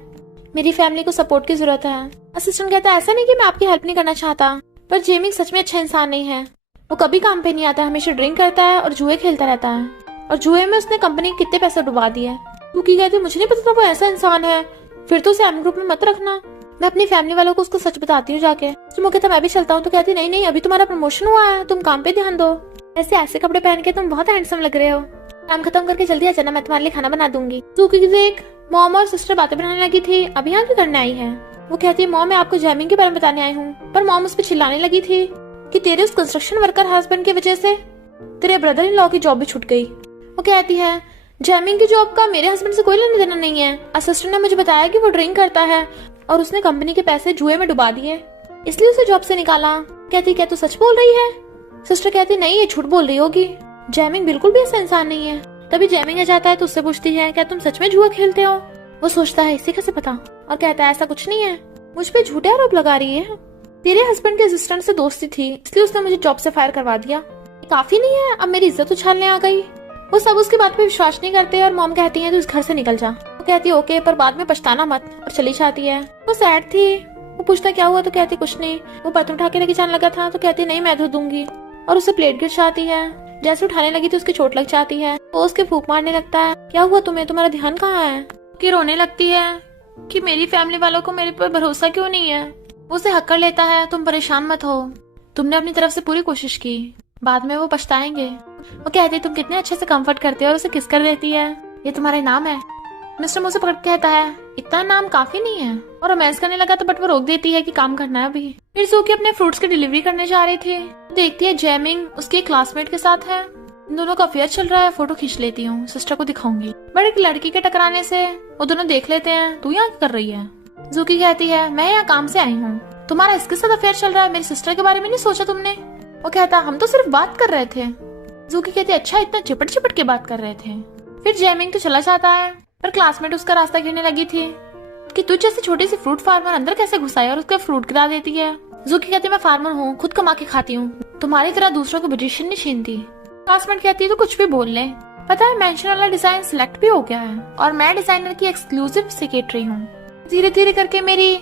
मेरी फैमिली को सपोर्ट की जरूरत है। असिस्टेंट कहता है ऐसा नहीं कि मैं आपकी हेल्प नहीं करना चाहता, पर जेमिंग सच में अच्छा इंसान नहीं है, वो कभी काम पे नहीं आता, हमेशा ड्रिंक करता है और जुए खेलता रहता है, और जुए में उसने कंपनी के कितने पैसे डुबा दिए। क्योंकि कहती मुझे नहीं पता था वो ऐसा इंसान है, फिर तो उसे एम ग्रुप में मत रखना, मैं अपनी फैमिली वालों को उसको सच बताती हूँ जाके। तो कहता मैं भी चलता हूँ। तो कहती नहीं नहीं अभी तुम्हारा प्रमोशन हुआ है, तुम काम पे ध्यान दो, ऐसे कपड़े पहन के तुम बहुत हैंडसम लग रहे हो, काम खत्म करके जल्दी आ जाना, मैं तुम्हारे लिए खाना बना दूंगी। जूकी देख मॉम और सिस्टर बातें बनाने लगी थी, अभी यहाँ क्या करने आई है। वो कहती है मॉम मैं आपको जैमिंग के बारे में बताने आई हूँ, पर मॉम उस पर चिल्लाने लगी थी कि तेरे उस कंस्ट्रक्शन वर्कर हस्बैंड की वजह से तेरे ब्रदर इन लॉ की जॉब भी छूट गई। वो कहती है जैमिंग की जॉब का मेरे हस्बैंड से कोई लेना देना नहीं है, असिस्टेंट ने मुझे बताया कि वो ड्रिंक करता है और उसने कंपनी के पैसे जुए में डुबा दिए, इसलिए उसे जॉब से निकाला। कहती क्या तू सच बोल रही है। सिस्टर कहती नहीं ये झूठ बोल रही होगी, जैमिंग बिल्कुल भी ऐसा इंसान नहीं है। तभी जैमिंग आ जाता है तो उससे पूछती है क्या तुम सच में जुआ खेलते हो। वो सोचता है इसे कैसे पता, और कहता है ऐसा कुछ नहीं है, मुझ पे झूठे आरोप लगा रही है, तेरे हस्बैंड के असिस्टेंट से दोस्ती थी इसलिए उसने मुझे जॉब से फायर करवा दिया, काफी नहीं है अब मेरी इज्जत उछालने आ गई। वो सब उसकी बात पे विश्वास नहीं करते और मॉम कहती है तू इस घर से निकल जा। वो कहती है ओके पर बाद में पछताना मत, और चली जाती है। वो सैड थी, वो पूछता क्या हुआ तो कहती कुछ नहीं, वो बर्तन उठा के लेके जाने लगा था तो कहती नहीं मैं धो दूंगी, और उसे प्लेट गिर जाती है, जैसे उठाने लगी तो उसकी चोट लग जाती है। वो उसके फूंक मारने लगता है क्या हुआ तुम्हें, तुम्हारा ध्यान कहाँ है। कि रोने लगती है कि मेरी फैमिली वालों को मेरे पर भरोसा क्यों नहीं है। वो उसे हक कर लेता है तुम परेशान मत हो, तुमने अपनी तरफ से पूरी कोशिश की, बाद में वो पछताएंगे। वो कहती तुम कितने अच्छे से कंफर्ट करते हो और उसे किस कर देती है, ये तुम्हारा इनाम है। मिस्टर मुझसे पकड़ कहता है इतना नाम काफी नहीं है, और रोमांस करने लगा तो बट वो रोक देती है कि काम करना है अभी। फिर जूकी अपने फ्रूट्स की डिलीवरी करने जा रही थी, देखती है जैमिंग उसके क्लासमेट के साथ है, इन दोनों का अफेयर चल रहा है, फोटो खींच लेती हूँ सिस्टर को दिखाऊंगी। बट एक लड़की के टकराने से वो दोनों देख लेते हैं, तू यहाँ क्या कर रही है। जूकी कहती है मैं यहाँ काम से आई हूँ, तुम्हारा इसके साथ अफेयर चल रहा है, मेरी सिस्टर के बारे में नहीं सोचा तुमने। वो कहता हम तो सिर्फ बात कर रहे थे। जूकी कहती अच्छा इतना चिपट चिपट के बात कर रहे थे। फिर जैमिंग तो चला जाता है, पर क्लासमेट उसका रास्ता घेरने लगी थी कि तू जैसे छोटी सी फ्रूट फार्मर अंदर कैसे घुस आई और उसका फ्रूट गिरा देती है। जूकी कहती मैं फार्मर हूँ, खुद कमा के खाती हूँ, तुम्हारी तरह दूसरों को पोजीशन नहीं छीनती। क्लासमेट कहती है तो कुछ भी बोल ले, पता है मेंशन वाला डिजाइन सिलेक्ट भी हो गया है और मैं डिजाइनर की एक्सक्लूसिव सेक्रेटरी हूँ। धीरे धीरे करके मेरी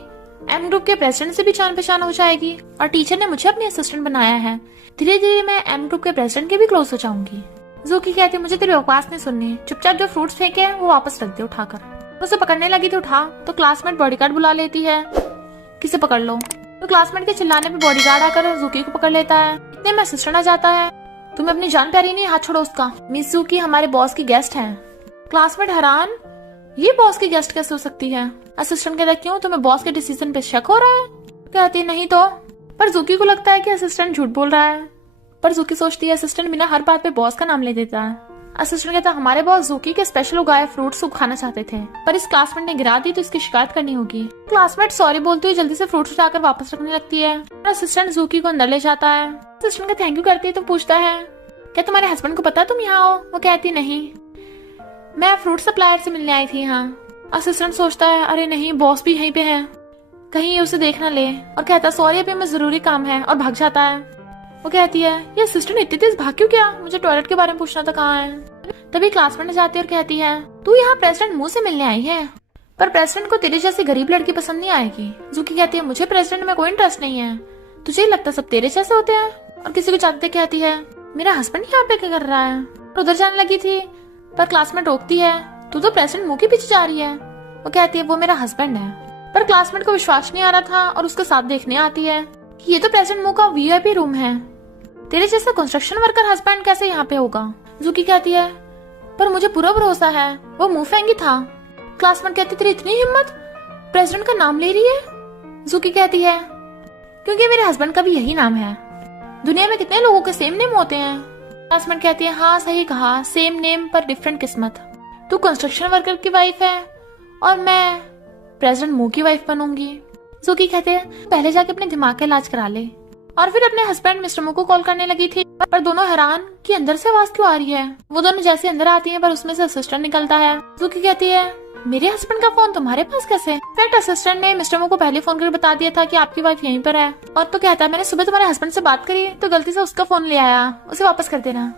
एम ग्रुप के प्रेसिडेंट से भी जान पहचान हो जाएगी, और टीचर ने मुझे अपनी असिस्टेंट बनाया है, धीरे धीरे मैं एम ग्रुप के प्रेसिडेंट के भी क्लोज हो जाऊंगी। जूकी कहती है मुझे तेरी बकवास नहीं सुननी, चुपचाप जो फ्रूट्स फेंके हैं वो वापस रख दे उठाकर। उसे पकड़ने लगी थी उठा तो क्लासमेट बॉडीगार्ड बुला लेती है, किसे पकड़ लो। तो क्लासमेट के चिल्लाने पे बॉडीगार्ड आकर जूकी को पकड़ लेता है। इतने में असिस्टेंट आ जाता है, तुम्हें अपनी जान प्यारी नहीं, हाथ छोड़ो उसका। मिस जूकी हमारे बॉस की गेस्ट है। क्लासमेट हैरान, ये बॉस की गेस्ट कैसे हो सकती है। असिस्टेंट कहता क्यों, तुम्हें बॉस के डिसीजन पे शक हो रहा है। कहती नहीं तो, पर जूकी को लगता है कि असिस्टेंट झूठ बोल रहा है। पर जूकी सोचती है असिस्टेंट बिना हर बात पे बॉस का नाम ले देता है। असिस्टेंट कहता हमारे बॉस जूकी के स्पेशल उगाए फ्रूट्स को खाना चाहते थे, पर इस क्लासमेट ने गिरा दी तो इसकी शिकायत करनी होगी। क्लासमेट सॉरी बोलती हुई जल्दी से फ्रूट्स उठाकर वापस रखने लगती है। असिस्टेंट जूकी को अंदर ले जाता है। असिस्टेंट का थैंक यू करती है तो पूछता है क्या तुम्हारे हस्बैंड को पता तुम यहाँ हो। वो कहती नहीं, मैं फ्रूट सप्लायर से मिलने आई थी यहाँ। असिस्टेंट सोचता है अरे नहीं, बॉस भी यहीं पे है, कहीं ये उसे देख ना ले, और कहता सॉरी अभी मैं जरूरी काम है, और भाग जाता है। वो कहती है ये असिस्टेंट इतनी तेज भाग क्यों गया, मुझे टॉयलेट के बारे में पूछना था कहाँ है। तभी क्लासमेट जाती है और कहती है तू यहाँ प्रेसिडेंट मुंह से मिलने आई है, पर प्रेसिडेंट को तेरे जैसी गरीब लड़की पसंद नहीं आएगी। जूकी कहती है मुझे प्रेसिडेंट में कोई इंटरेस्ट नहीं है, तुझे ही लगता सब तेरे जैसे होते हैं। और किसी को चाहते कहती है मेरा हस्बैंड यहाँ पे क्या कर रहा है। और उधर जाने लगी थी पर क्लासमेट रोकती है, तू तो प्रेसिडेंट मुंह के पीछे जा रही है। वो कहती है वो मेरा हस्बैंड है। पर क्लासमेट को विश्वास नहीं आ रहा था और उसके साथ देखने आती है कि ये तो प्रेसिडेंट मुंह का वीआईपी रूम है, तेरे जैसा कंस्ट्रक्शन वर्कर हस्बैंड कैसे यहाँ पे होगा। जूकी कहती है पर मुझे पूरा भरोसा है वो मुंह फेंगी था। क्लासमेट कहती तेरी इतनी हिम्मत, प्रेसिडेंट का नाम ले रही है। जूकी कहती है क्योंकि मेरे हस्बैंड का भी यही नाम है, दुनिया में कितने लोगों के सेम नेम होते हैं। क्लासमेट कहती है हाँ सही कहा, सेम नेम पर डिफरेंट किस्मत। तू कंस्ट्रक्शन वर्कर की वाइफ है और मैं प्रेसिडेंट मुंह की वाइफ बनूंगी। जूकी कहते हैं पहले जाके अपने दिमाग का इलाज करा ले। और फिर अपने हस्बैंड मिस्टर मू को कॉल करने लगी थी, पर दोनों हैरान कि अंदर से आवाज क्यों आ रही है। वो दोनों जैसे अंदर आती हैं पर उसमें से असिस्टेंट निकलता है। जूकी कहती है मेरे हस्बैंड का फोन तुम्हारे पास कैसे। फैक्ट असिस्टेंट ने मिस्टर मू को पहले फोन करके बता दिया था कि आपकी वाइफ यहीं पर है। और तो कहता है मैंने सुबह तुम्हारे हस्बैंड से बात करी तो गलती से उसका फोन ले आया, उसे वापस कर देना।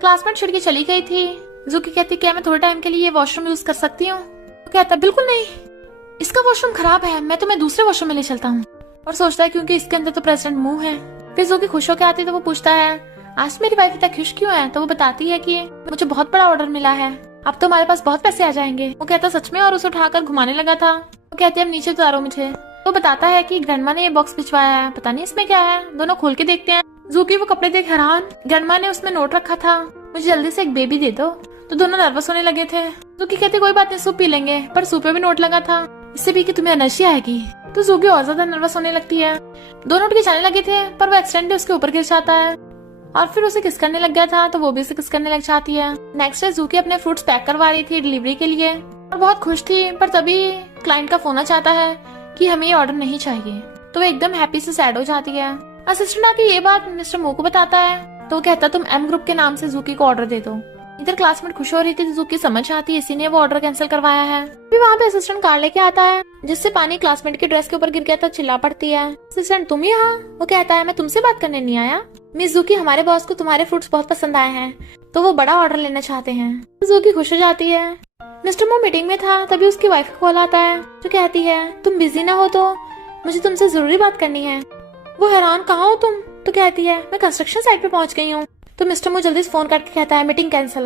क्लासमेट छिड़ के चली गई थी। जूकी कहती क्या मैं थोड़े टाइम के लिए ये वॉशरूम यूज कर सकती हूँ। तो कहता बिल्कुल नहीं, इसका वॉशरूम खराब है, मैं तुम्हें दूसरे वॉशरूम में ले चलता हूँ। और सोचता है क्योंकि इसके अंदर तो प्रेसिडेंट मुंह है। फिर जूकी खुश होकर आती है तो वो पूछता है आज मेरी वाइफ इतना खुश क्यों है। तो वो बताती है कि मुझे बहुत बड़ा ऑर्डर मिला है, अब तो हमारे पास बहुत पैसे आ जाएंगे। वो कहता सच में, और उसे उठाकर घुमाने लगा था। वो कहते हैं अब नीचे उतारो मुझे। तो बताता है कि ग्रैंडमा ने ये बॉक्स भिजवाया है, पता नहीं इसमें क्या है। दोनों खोल के देखते हैं। जूकी वो कपड़े देख हैरान, ग्रैंडमा ने उसमें नोट रखा था मुझे जल्दी से एक बेबी दे दो। तो दोनों नर्वस होने लगे थे। जूकी कहते कोई बात नहीं, सूप पी लेंगे, पर सूप पे भी नोट लगा था, इससे भी कि तुम्हें एनर्जी आएगी। तो जूकी और ज्यादा नर्वस होने लगती है। दोनों उठ के जाने लगे थे पर वो एक्सीडेंटली उसके ऊपर गिर जाता है और फिर उसे किस करने लग गया था तो वो भी उसे किस करने लग जाती है। नेक्स्ट डे जूकी अपने फ्रूट्स पैक करवा रही थी डिलीवरी के लिए और बहुत खुश थी, पर तभी क्लाइंट का फोन आ जाता है कि हमें ये ऑर्डर नहीं चाहिए। तो वो एकदम हैप्पी से सैड हो जाती है। असिस्टेंट आके ये बात मिस्टर मो को बताता है तो वो कहता तुम एम ग्रुप के नाम से जूकी को ऑर्डर दे दो। इधर क्लासमेट खुश हो रही थी, जूकी समझ आती है इसी ने वो ऑर्डर कैंसिल करवाया है। फिर वहाँ पे असिस्टेंट कार लेके आता है जिससे पानी क्लासमेट की ड्रेस के ऊपर गिर गया था। चिल्ला पड़ती है असिस्टेंट तुम यहाँ। वो कहता है मैं तुमसे बात करने नहीं आया मिस जूकी, हमारे बॉस को तुम्हारे फ्रूट्स बहुत पसंद आए हैं तो वो बड़ा ऑर्डर लेना चाहते हैं। जूकी खुश हो जाती है। मिस्टर मो मीटिंग में था तभी उसकी वाइफ का कॉल आता है जो कहती है तुम बिजी ना हो तो मुझे तुमसे जरूरी बात करनी है। वो हैरान कहाँ हो तुम। तो कहती है मैं कंस्ट्रक्शन साइट पे पहुंच गई हूँ। तो मिस्टर मो जल्दी से फोन करके कहता है मीटिंग कैंसिल,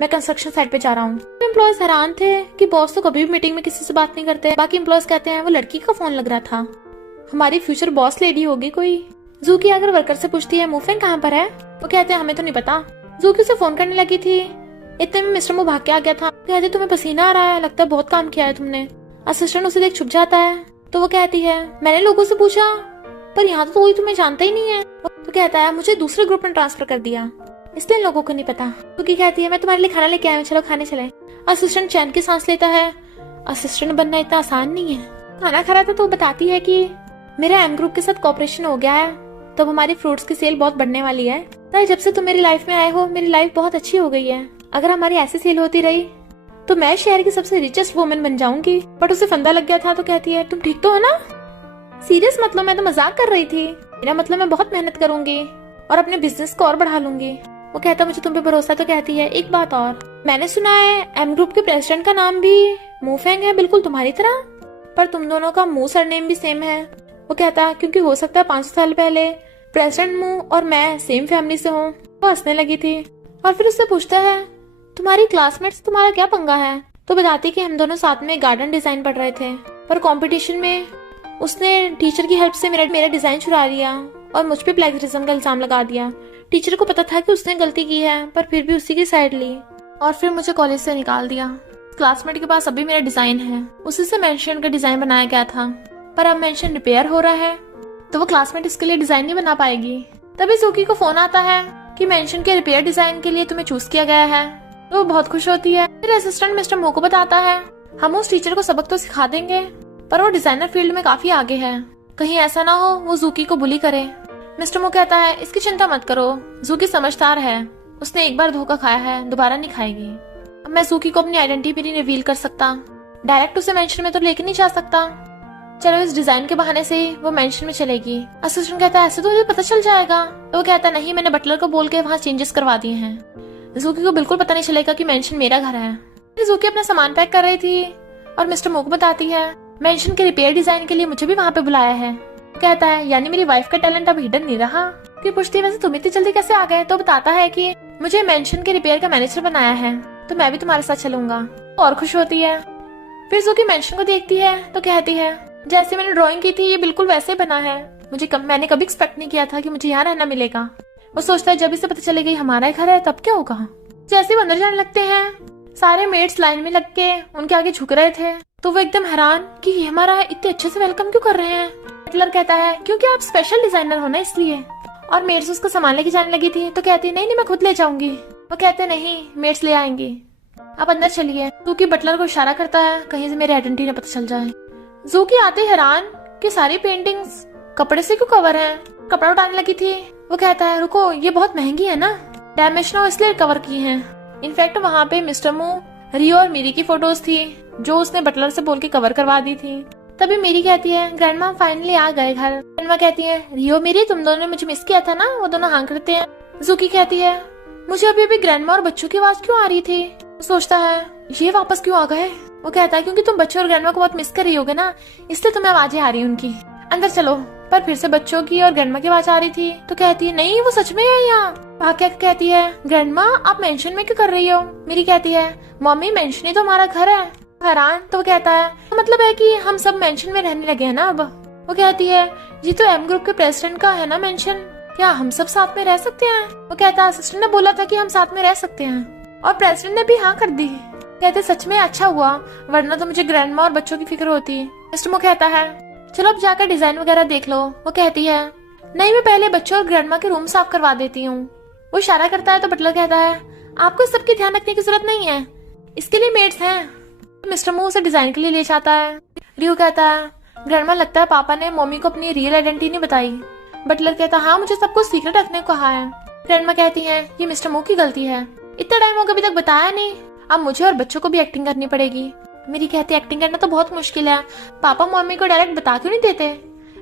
मैं कंस्ट्रक्शन साइट पे जा रहा हूँ। एम्प्लॉयज हैरान थे कि बॉस तो कभी भी मीटिंग में किसी से बात नहीं करते। बाकी एम्प्लॉयज कहते हैं वो लड़की का फोन लग रहा था, हमारी फ्यूचर बॉस लेडी होगी कोई। जूकी अगर वर्कर से पूछती है मूफेंग कहाँ पर है। वो कहते हैं हमें तो नहीं पता। जूकी से फोन करने लगी थी, इतने में मिस्टर मो भाग के आ गया था। कहते तुम्हें पसीना आ रहा है, लगता है बहुत काम किया है तुमने। असिस्टेंट उसे देख छुप जाता है तो वो कहती है मैंने लोगों से पूछा पर यहाँ तो कोई तुम्हें जानता ही नहीं है। तो कहता है मुझे दूसरे ग्रुप में ट्रांसफर कर दिया इसलिए लोगों को नहीं पता। जूकी कहती है मैं तुम्हारे लिए खाना लेके आया हूँ, चलो खाने चले। असिस्टेंट चैन की सांस लेता है, असिस्टेंट बनना इतना आसान नहीं है। खाना खा रहा था तो बताती है कि मेरा एम ग्रुप के साथ कॉपरेशन हो गया है तो हमारी फ्रूट्स की सेल बहुत बढ़ने वाली है। ताकि जब से तुम मेरी लाइफ में आए हो मेरी लाइफ बहुत अच्छी हो गई है। अगर हमारी ऐसी सेल होती रही तो मैं शहर की सबसे रिचेस्ट वुमेन बन जाऊंगी। बट उसे फंदा लग गया था तो कहती है तुम ठीक तो हो ना। सीरियस मतलब मैं तो मजाक कर रही थी, मेरा मतलब मैं बहुत मेहनत करूंगी और अपने बिजनेस को और बढ़ा लूंगी। वो कहता मुझे तुम पे भरोसा। तो कहती है एक बात और, मैंने सुना है एम ग्रुप के प्रेसिडेंट का नाम भी मूफेंग है बिल्कुल तुम्हारी तरह, पर तुम दोनों का मू सरनेम भी सेम है। वो कहता क्योंकि हो सकता है 500 साल पहले प्रेसिडेंट मू और मैं सेम फैमिली से हूँ। वो हंसने लगी थी। और फिर उससे पूछता है तुम्हारी क्लासमेट से तुम्हारा क्या पंगा है। तो बताती कि हम दोनों साथ में गार्डन डिजाइन पढ़ रहे थे, पर कंपटीशन में उसने टीचर की हेल्प से मेरा डिजाइन चुरा लिया और मुझ पे प्लेगरिज्म का इल्जाम लगा दिया। टीचर को पता था कि उसने गलती की है, पर फिर भी उसी की साइड ली और फिर मुझे कॉलेज से निकाल दिया। क्लासमेट के पास अभी मेरा डिजाइन है, उसी से मेंशन का डिजाइन बनाया गया था, पर अब मेंशन रिपेयर हो रहा है तो वो क्लासमेट इसके लिए डिजाइन नहीं बना पाएगी। तभी जूकी को फोन आता है कि मेंशन के रिपेयर डिजाइन के लिए तुम्हें चूज किया गया है। तो वो बहुत खुश होती है। फिर असिस्टेंट मिस्टर मो को बताता है हम उस टीचर को सबक तो सिखा देंगे, पर वो डिजाइनर फील्ड में काफी आगे है, कहीं ऐसा ना हो वो जूकी को बुली करे। मिस्टर मो कहता है इसकी चिंता मत करो, जूकी समझदार है, उसने एक बार धोखा खाया है, दोबारा नहीं खाएगी। अब मैं जूकी को अपनी आइडेंटिटी भी नहीं रिवील कर सकता, डायरेक्ट उसे मेंशन में तो लेके नहीं जा सकता, चलो इस डिजाइन के बहाने से वो मेंशन में चलेगी। असिस्टेंट कहता है ऐसे तो मुझे पता चल जाएगा। तो वो कहता है नहीं, मैंने बटलर को बोल के वहाँ चेंजेस करवा दिए हैं, जूकी को बिल्कुल पता नहीं चलेगा कि मेंशन मेरा घर है। जूकी अपना सामान पैक कर रही थी और मिस्टर मो को बताती है मेंशन के रिपेयर डिजाइन के लिए मुझे भी वहाँ पे बुलाया है। कहता है यानी मेरी वाइफ का टैलेंट अब हिडन नहीं रहा। फिर पूछती है वैसे तुम इतनी जल्दी कैसे आ गए। तो बताता है कि मुझे मेंशन के रिपेयर का मैनेजर बनाया है तो मैं भी तुम्हारे साथ चलूंगा। और खुश होती है। फिर जूकी मेंशन को देखती है तो कहती है जैसे मैंने ड्राइंग की थी ये बिल्कुल वैसे बना है, मैंने कभी एक्सपेक्ट नहीं किया था कि मुझे यहाँ रहना मिलेगा। वो सोचता है जब इसे पता चलेगा हमारा घर है तब क्या होगा। जैसे वो अंदर जाने लगते हैं सारे मेट्स लाइन में लग के उनके आगे झुक रहे थे तो वो एकदम हैरान कि ये हमारा इतने अच्छे से वेलकम क्यों कर रहे हैं। बटलर कहता है क्योंकि आप स्पेशल डिजाइनर हो ना इसलिए। और मेट्स उसको सामान लेके जाने लगी थी तो कहती है नहीं मैं खुद ले जाऊंगी। वो कहते नहीं मेट्स ले आएंगी, आप अंदर चलिए। जूकी बटलर को इशारा करता है कहीं से मेरी आइडेंटिटी न पता चल जाए। जूकी आते हैरान कि सारी पेंटिंग्स कपड़े से क्यों कवर हैं। कपड़ा उठाने लगी थी। वो कहता है रुको ये बहुत महंगी है ना, डैमेज ना हो इसलिए कवर की हैं। इनफैक्ट वहाँ पे मिस्टर मो, रियो और मेरी की फोटोज थी जो उसने बटलर से बोल के कवर करवा दी थी। तभी मेरी कहती है ग्रैंडमा फाइनली आ गए घर। ग्रैंडमा कहती है रियो मेरी तुम दोनों ने मुझे मिस किया था ना। वो दोनों हाँ करते हैं। जूकी कहती है मुझे अभी अभी ग्रैंडमा और बच्चों की आवाज क्यों आ रही थी। वो सोचता है ये वापस क्यों आ गए। वो कहता है क्योंकि तुम बच्चों और ग्रैंडमा को बहुत मिस कर रही होगे ना, इसलिए तुम्हें आवाजें आ रही उनकी। अंदर चलो। पर फिर से बच्चों की और ग्रैंडमा की आवाज आ रही थी तो कहती है नहीं वो सच में है यहाँ। भाग्य कहती है ग्रैंडमा आप मेंशन में क्यों कर रही हो। मेरी कहती है मम्मी मेंशन ही तो हमारा घर है। हैरान तो वो कहता है मतलब है कि हम सब मेंशन में रहने लगे हैं ना अब। वो कहती है ये तो एम ग्रुप के प्रेसिडेंट का है ना मेंशन, क्या हम सब साथ में रह सकते हैं। वो कहता है असिस्टेंट ने बोला था कि हम साथ में रह सकते हैं और प्रेसिडेंट ने भी हाँ कर दी। कहते सच में अच्छा हुआ वरना तो मुझे ग्रैंडमा और बच्चों की फिक्र होती। मिस्टर मो कहता है चलो अब जाकर डिजाइन वगैरह देख लो। वो कहती है नहीं मैं पहले बच्चों और ग्रैंडमा के रूम साफ करवा देती हूँ। वो इशारा करता है तो बटलर कहता है आपको इस सबकी ध्यान रखने की जरूरत नहीं है, इसके लिए मेड्स हैं। मिस्टर मो उसे डिजाइन के लिए ले जाता है। रियो कहता है ग्रैंडमा लगता है पापा ने मम्मी को अपनी रियल आइडेंटिटी नहीं बताई। बटलर कहता है हाँ मुझे सब कुछ सीक्रेट रखने को कहा है। ग्रैंडमा कहती है ये मिस्टर मो की गलती है, इतना टाइम हो अभी तक बताया नहीं, अब मुझे और बच्चों को भी एक्टिंग करनी पड़ेगी। मेरी कहती है एक्टिंग करना तो बहुत मुश्किल है, पापा मम्मी को डायरेक्ट बता क्यों नहीं देते।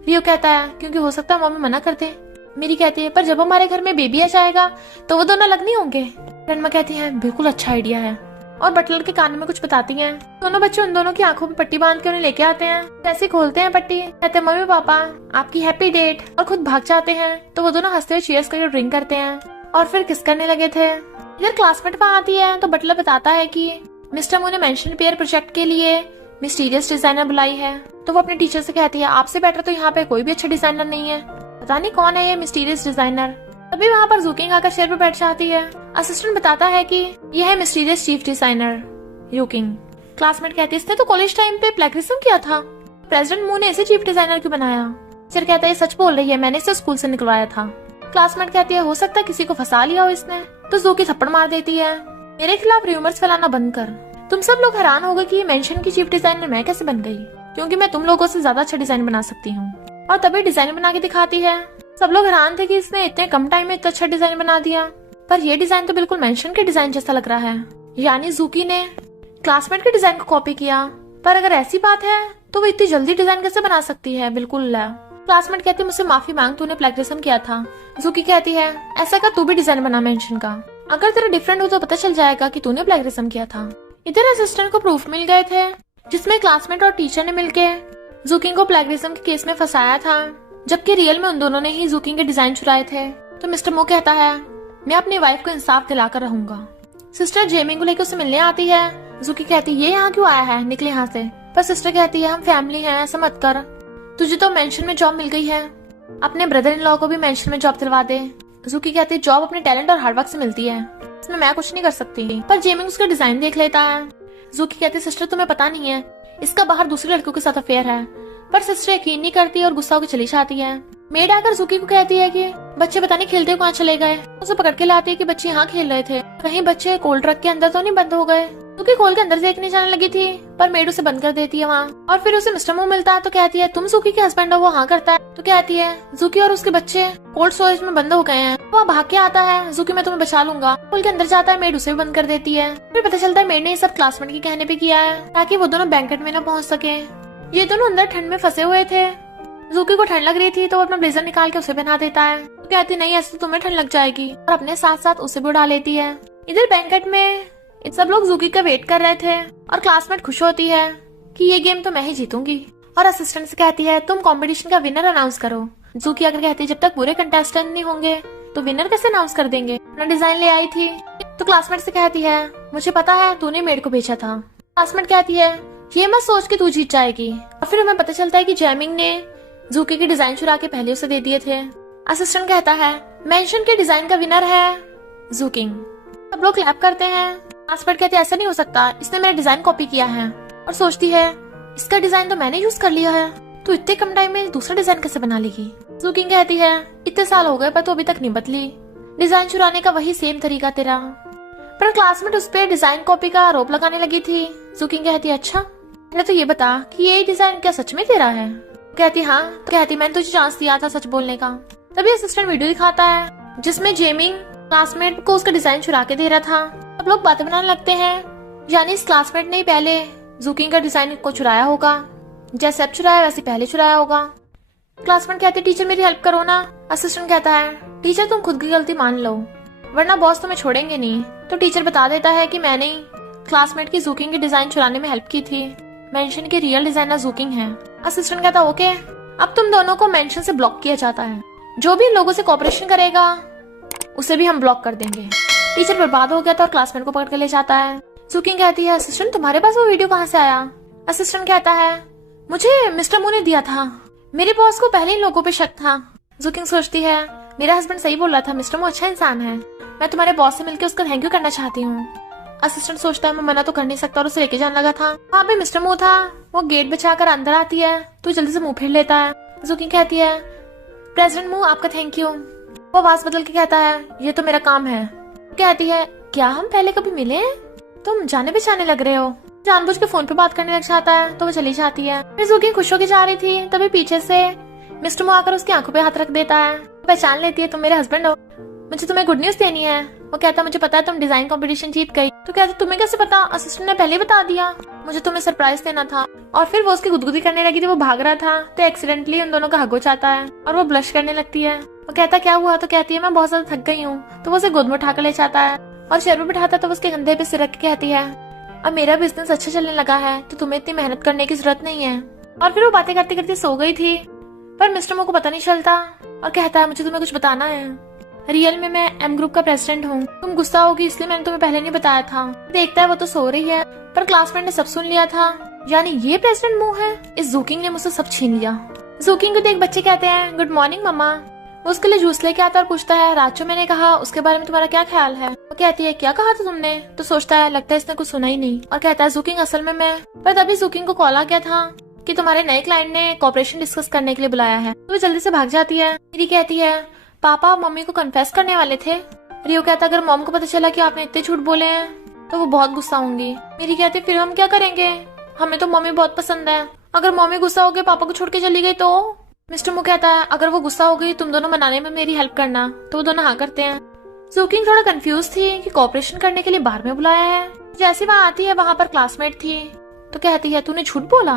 रियो कहता है क्योंकि हो सकता है मम्मी मना कर दे। मेरी कहती है पर जब हमारे घर में बेबी आ जाएगा तो वो दोनों अलग नहीं होंगे। ग्रैंडमा कहती है बिल्कुल अच्छा आइडिया है और बटलर के कान में कुछ बताती हैं। दोनों बच्चे उन दोनों की आंखों पे पट्टी बांध के उन्हें लेके आते हैं। जैसे खोलते हैं पट्टी कहते हैं मम्मी पापा आपकी हैप्पी डेट, और खुद भाग जाते हैं तो वो दोनों हंसते हुए चीयर्स करके ड्रिंक करते हैं और फिर किस करने लगे थे। इधर क्लासमेट वहाँ आती है तो बटलर बताता है कि मिस्टर मो ने मेंशन रिपेयर प्रोजेक्ट के लिए मिस्टीरियस डिजाइनर बुलाई है। तो वो अपने टीचर से कहती है आपसे बेटर तो यहाँ पे कोई भी अच्छा डिजाइनर नहीं है, पता नहीं कौन है ये मिस्टीरियस डिजाइनर। तभी वहाँ पर जूकिंग आकर चेयर पर बैठ जाती है। असिस्टेंट बताता है कि यह है मिस्टीरियस चीफ डिजाइनर यूकिंग। क्लासमेट कहती है इसने तो कॉलेज टाइम पे प्लेगरिज्म किया था, प्रेसिडेंट मो ने इसे चीफ डिजाइनर क्यों बनाया। टीचर कहता है सच बोल रही है, मैंने इसे स्कूल से निकलवाया था। क्लासमेट कहती है हो सकता है किसी को फंसा लिया हो इसने। तो जूकी थप्पड़ मार देती है मेरे खिलाफ रूमर्स फैलाना बंद कर। तुम सब लोग हैरान हो गए कि मेंशन की चीफ डिजाइनर मैं कैसे बन गई, क्योंकि मैं तुम लोगों से ज्यादा अच्छा डिजाइन बना सकती हूँ। और तभी डिजाइन बना के दिखाती है। सब लोग हैरान थे कि इसने इतने कम टाइम में इतना अच्छा डिजाइन बना दिया, पर ये डिजाइन तो बिल्कुल मेंशन के डिजाइन जैसा लग रहा है। यानी जूकी ने क्लासमेट के डिजाइन को कॉपी किया। पर अगर ऐसी बात है तो वो इतनी जल्दी डिजाइन कैसे बना सकती है। बिल्कुल। क्लासमेट कहती है मुझसे माफी मांग, तूने प्लेगरिज्म किया था। जूकी कहती है ऐसा कर तू भी डिजाइन बना मेंशन का, अगर तेरा डिफरेंट हो तो पता चल जाएगा कि तूने प्लेगरिज्म किया था। इधर असिस्टेंट को प्रूफ मिल गए थे जिसमें क्लासमेट और टीचर ने मिलके जूकिंग को प्लेगरिज्म के केस में फंसाया था, जबकि रियल में उन दोनों ने ही जूकिंग के डिजाइन चुराए थे। तो मिस्टर मो कहता है मैं अपनी वाइफ को इंसाफ दिलाकर रहूंगा। सिस्टर जेमिंग को लेकर उसे मिलने आती है। जूकी कहती है ये यहाँ क्यों आया है, निकले यहाँ से। पर सिस्टर कहती है हम फैमिली हैं, ऐसा मत कर। तुझे तो मेंशन में जॉब मिल गई है, अपने ब्रदर इन लॉ को भी मेंशन में जॉब दिलवा दे। जूकी कहती है जॉब अपने टैलेंट और हार्डवर्क से मिलती है, इसमें मैं कुछ नहीं कर सकती। पर जेमिंग उसका डिजाइन देख लेता है। जूकी कहती है सिस्टर तुम्हें पता नहीं है, इसका बाहर दूसरे लड़कों के साथ अफेयर है। पर सिस्टर यकीन नहीं करती और गुस्सा होकर चली जाती है। मेड आकर जूकी को कहती है कि बच्चे पता नहीं खेलते कहाँ चले गए। उसे पकड़ के लाती है कि बच्चे यहाँ खेल रहे थे, कहीं बच्चे कोल्ड ट्रक के अंदर तो नहीं बंद हो गए। जूकी खोल के अंदर देखने जाने लगी थी, पर मेड उसे बंद कर देती है वहाँ। और फिर उसे मिस्टर मू मिलता है तो कहती है तुम जूकी के हस्बैंड हो? वो हाँ करता है। तो कहती है जूकी और उसके बच्चे कोल्ड स्टोरेज में बंद हो गए हैं। वहाँ भाग के आता है, जूकी मैं तुम्हें बचा लूंगा। खोल के अंदर जाता है, मेड उसे भी बंद कर देती है। फिर पता चलता है मेड ने ये सब क्लासमेट के कहने पे किया है ताकि वो दोनों बैंकेट में न पहुँच सके। ये दोनों अंदर ठंड में फंसे हुए थे। जूकी को ठंड लग रही थी तो वो अपना ब्लेजर निकाल के उसे पहना देता है। तो कहती नहीं ऐसे तो तुम्हें ठंड लग जाएगी, और अपने साथ साथ उसे भी उड़ा लेती है। इधर बैंकेट में सब लोग जूकी का वेट कर रहे थे और क्लासमेट खुश होती है कि ये गेम तो मैं ही जीतूंगी, और असिस्टेंट से कहती है तुम कंपटीशन का विनर अनाउंस करो। जूकी अगर कहती है जब तक पूरे कंटेस्टेंट नहीं होंगे तो विनर कैसे अनाउंस कर देंगे, अपना डिजाइन ले आई थी। तो क्लासमेट से कहती है मुझे पता है तूने मेड को भेजा था। क्लासमेट कहती है ये मत सोच के तू जीत जाएगी। और फिर हमें पता चलता है कि जेमिंग ने जूकी के डिजाइन चुरा के पहले उसे दे दिए थे। असिस्टेंट कहता है मेंशन के डिजाइन का विनर है जूकिंग। सब लोग क्लैप करते हैं। क्लासमेट कहते ऐसा नहीं हो सकता, इसने मेरा डिजाइन कॉपी किया है। और सोचती है इसका डिजाइन तो मैंने यूज कर लिया है, तो इतने कम टाइम में दूसरा डिजाइन कैसे बना लेगी। जूकिंग कहती है इतने साल हो गए पर तू अभी तक नहीं बदली, डिजाइन चुराने का वही सेम तरीका तेरा। पर क्लासमेट उस पर डिजाइन कॉपी का आरोप लगाने लगी थी। जूकिंग कहती है अच्छा पहले तो ये बता कि ये डिजाइन क्या सच में तेरा है। कहती हाँ। तो कहती मैंने तुझे चांस दिया था सच बोलने का। तभी असिस्टेंट वीडियो दिखाता है जिसमें जेमिंग क्लासमेट को उसका डिजाइन चुरा के दे रहा था। सब लोग बातें बनाने लगते हैं, यानी इस क्लासमेट ने ही पहले जूकिंग का डिजाइन को चुराया होगा, जैसे अब चुराया वैसे पहले चुराया होगा। क्लासमेट कहते टीचर मेरी हेल्प करो ना। असिस्टेंट कहता है टीचर तुम खुद की गलती मान लो वरना बॉस तुम्हें छोड़ेंगे नहीं। तो टीचर बता देता है कि मैंने ही क्लासमेट की जूकिंग की डिजाइन चुराने में हेल्प की थी, मेंशन की रियल डिजाइनर जूकिंग है। असिस्टेंट कहता ओके, अब तुम दोनों को मेंशन से ब्लॉक किया जाता है, जो भी लोगों से कोऑपरेशन करेगा उसे भी हम ब्लॉक कर देंगे। टीचर बर्बाद हो गया था और क्लासमेट को पकड़ कर ले जाता है। जूकिंग कहती है असिस्टेंट तुम्हारे पास वो वीडियो कहाँ से आया। असिस्टेंट कहता है मुझे मिस्टर मू ने दिया था, मेरे बॉस को पहले इन लोगों पे शक था। जूकिंग सोचती है मेरा हस्बैंड सही बोल रहा था, मिस्टर मू अच्छा इंसान है, मैं तुम्हारे बॉस से मिलकर उसका थैंक यू करना चाहती हूँ। असिस्टेंट सोचता है मैं मना तो कर नहीं सकता और उसे लेके जाने लगा था। वहाँ पे मिस्टर मू था, वो गेट बचाकर अंदर आती है तो जल्दी से मुंह फेर लेता है। जूकिंग कहती है प्रेसिडेंट मू आपका थैंक यू। वो आवाज बदल के कहता है ये तो मेरा काम है। कहती है क्या हम पहले कभी मिले हैं, तुम जाने पहचाने लग रहे हो। जानबूझ के फोन पे बात करने लग जाता है तो वो चली जाती है। फिर जूकिंग खुश होकर जा रही थी तभी पीछे से मिस्टर मू आकर उसकी आंखों पे हाथ रख देता है। पहचान लेती है तुम मेरे हस्बैंड हो, मुझे तुम्हें गुड न्यूज देनी है। वो कहता मुझे पता है तुम डिजाइन कंपटीशन जीत गई। तो कहता तुम्हें कैसे पता, असिस्टेंट ने पहले बता दिया, मुझे तुम्हें सरप्राइज देना था। और फिर वो उसकी गुदगुदी करने लगी थी, वो भाग रहा था तो एक्सीडेंटली उन दोनों का हग हो जाता है और वो ब्लश करने लगती है। वो कहता क्या हुआ, तो कहती है मैं बहुत ज्यादा थक गई हूँ। तो वो उसे गोद में उठा कर ले जाता है और चेयर पर बिठाता है तो उसके कंधे पे सिर रख के कहती है अब मेरा बिजनेस अच्छा चलने लगा है तो तुम्हें इतनी मेहनत करने की जरूरत नहीं है। और फिर वो बातें करते करते सो गई थी, पर मिस्टर मू को पता नहीं चलता और कहता है मुझे तुम्हें कुछ बताना है, रियल में मैं एम ग्रुप का प्रेसिडेंट हूँ, तुम गुस्सा होगी इसलिए मैंने तुम्हें पहले नहीं बताया था। देखता है वो तो सो रही है, पर क्लासमेट ने सब सुन लिया था, यानी ये प्रेसिडेंट मू है। इस जूकिंग ने मुझसे सब छीन लिया। जूकिंग को देख बच्चे कहते हैं गुड मॉर्निंग मम्मा। वो उसके लिए जूस लेके आता है और पूछता है रात जो मैंने कहा उसके बारे में तुम्हारा क्या ख्याल है। वो कहती है क्या कहा था तुमने। तो सोचता है लगता है इसने कुछ सुना ही नहीं और कहता है जूकिंग असल में मैं। पर तभी जूकिंग को कॉल आ गया था कि तुम्हारे नए क्लाइंट ने कॉपरेशन डिस्कस करने के लिए बुलाया है। तो वो जल्दी से भाग जाती है। मेरी कहती है पापा मम्मी को कन्फेस करने वाले थे। रियो कहता अगर मॉम को पता चला कि आपने इतने झूठ बोले हैं तो वो बहुत गुस्सा होंगी। मेरी कहती फिर हम क्या करेंगे, हमें तो मम्मी बहुत पसंद है, अगर मम्मी गुस्सा हो गई पापा को छोड़ के चली गई तो। मिस्टर मू कहता है अगर वो गुस्सा हो गई तुम दोनों बनाने में मेरी हेल्प करना। तो वो दोनों हाँ करते हैं। जूकिंग थोड़ा कंफ्यूज थी कि कॉपरेशन करने के लिए बाहर में बुलाया है। जैसे वहाँ आती है वहाँ पर क्लासमेट थी तो कहती है तूने झूठ बोला,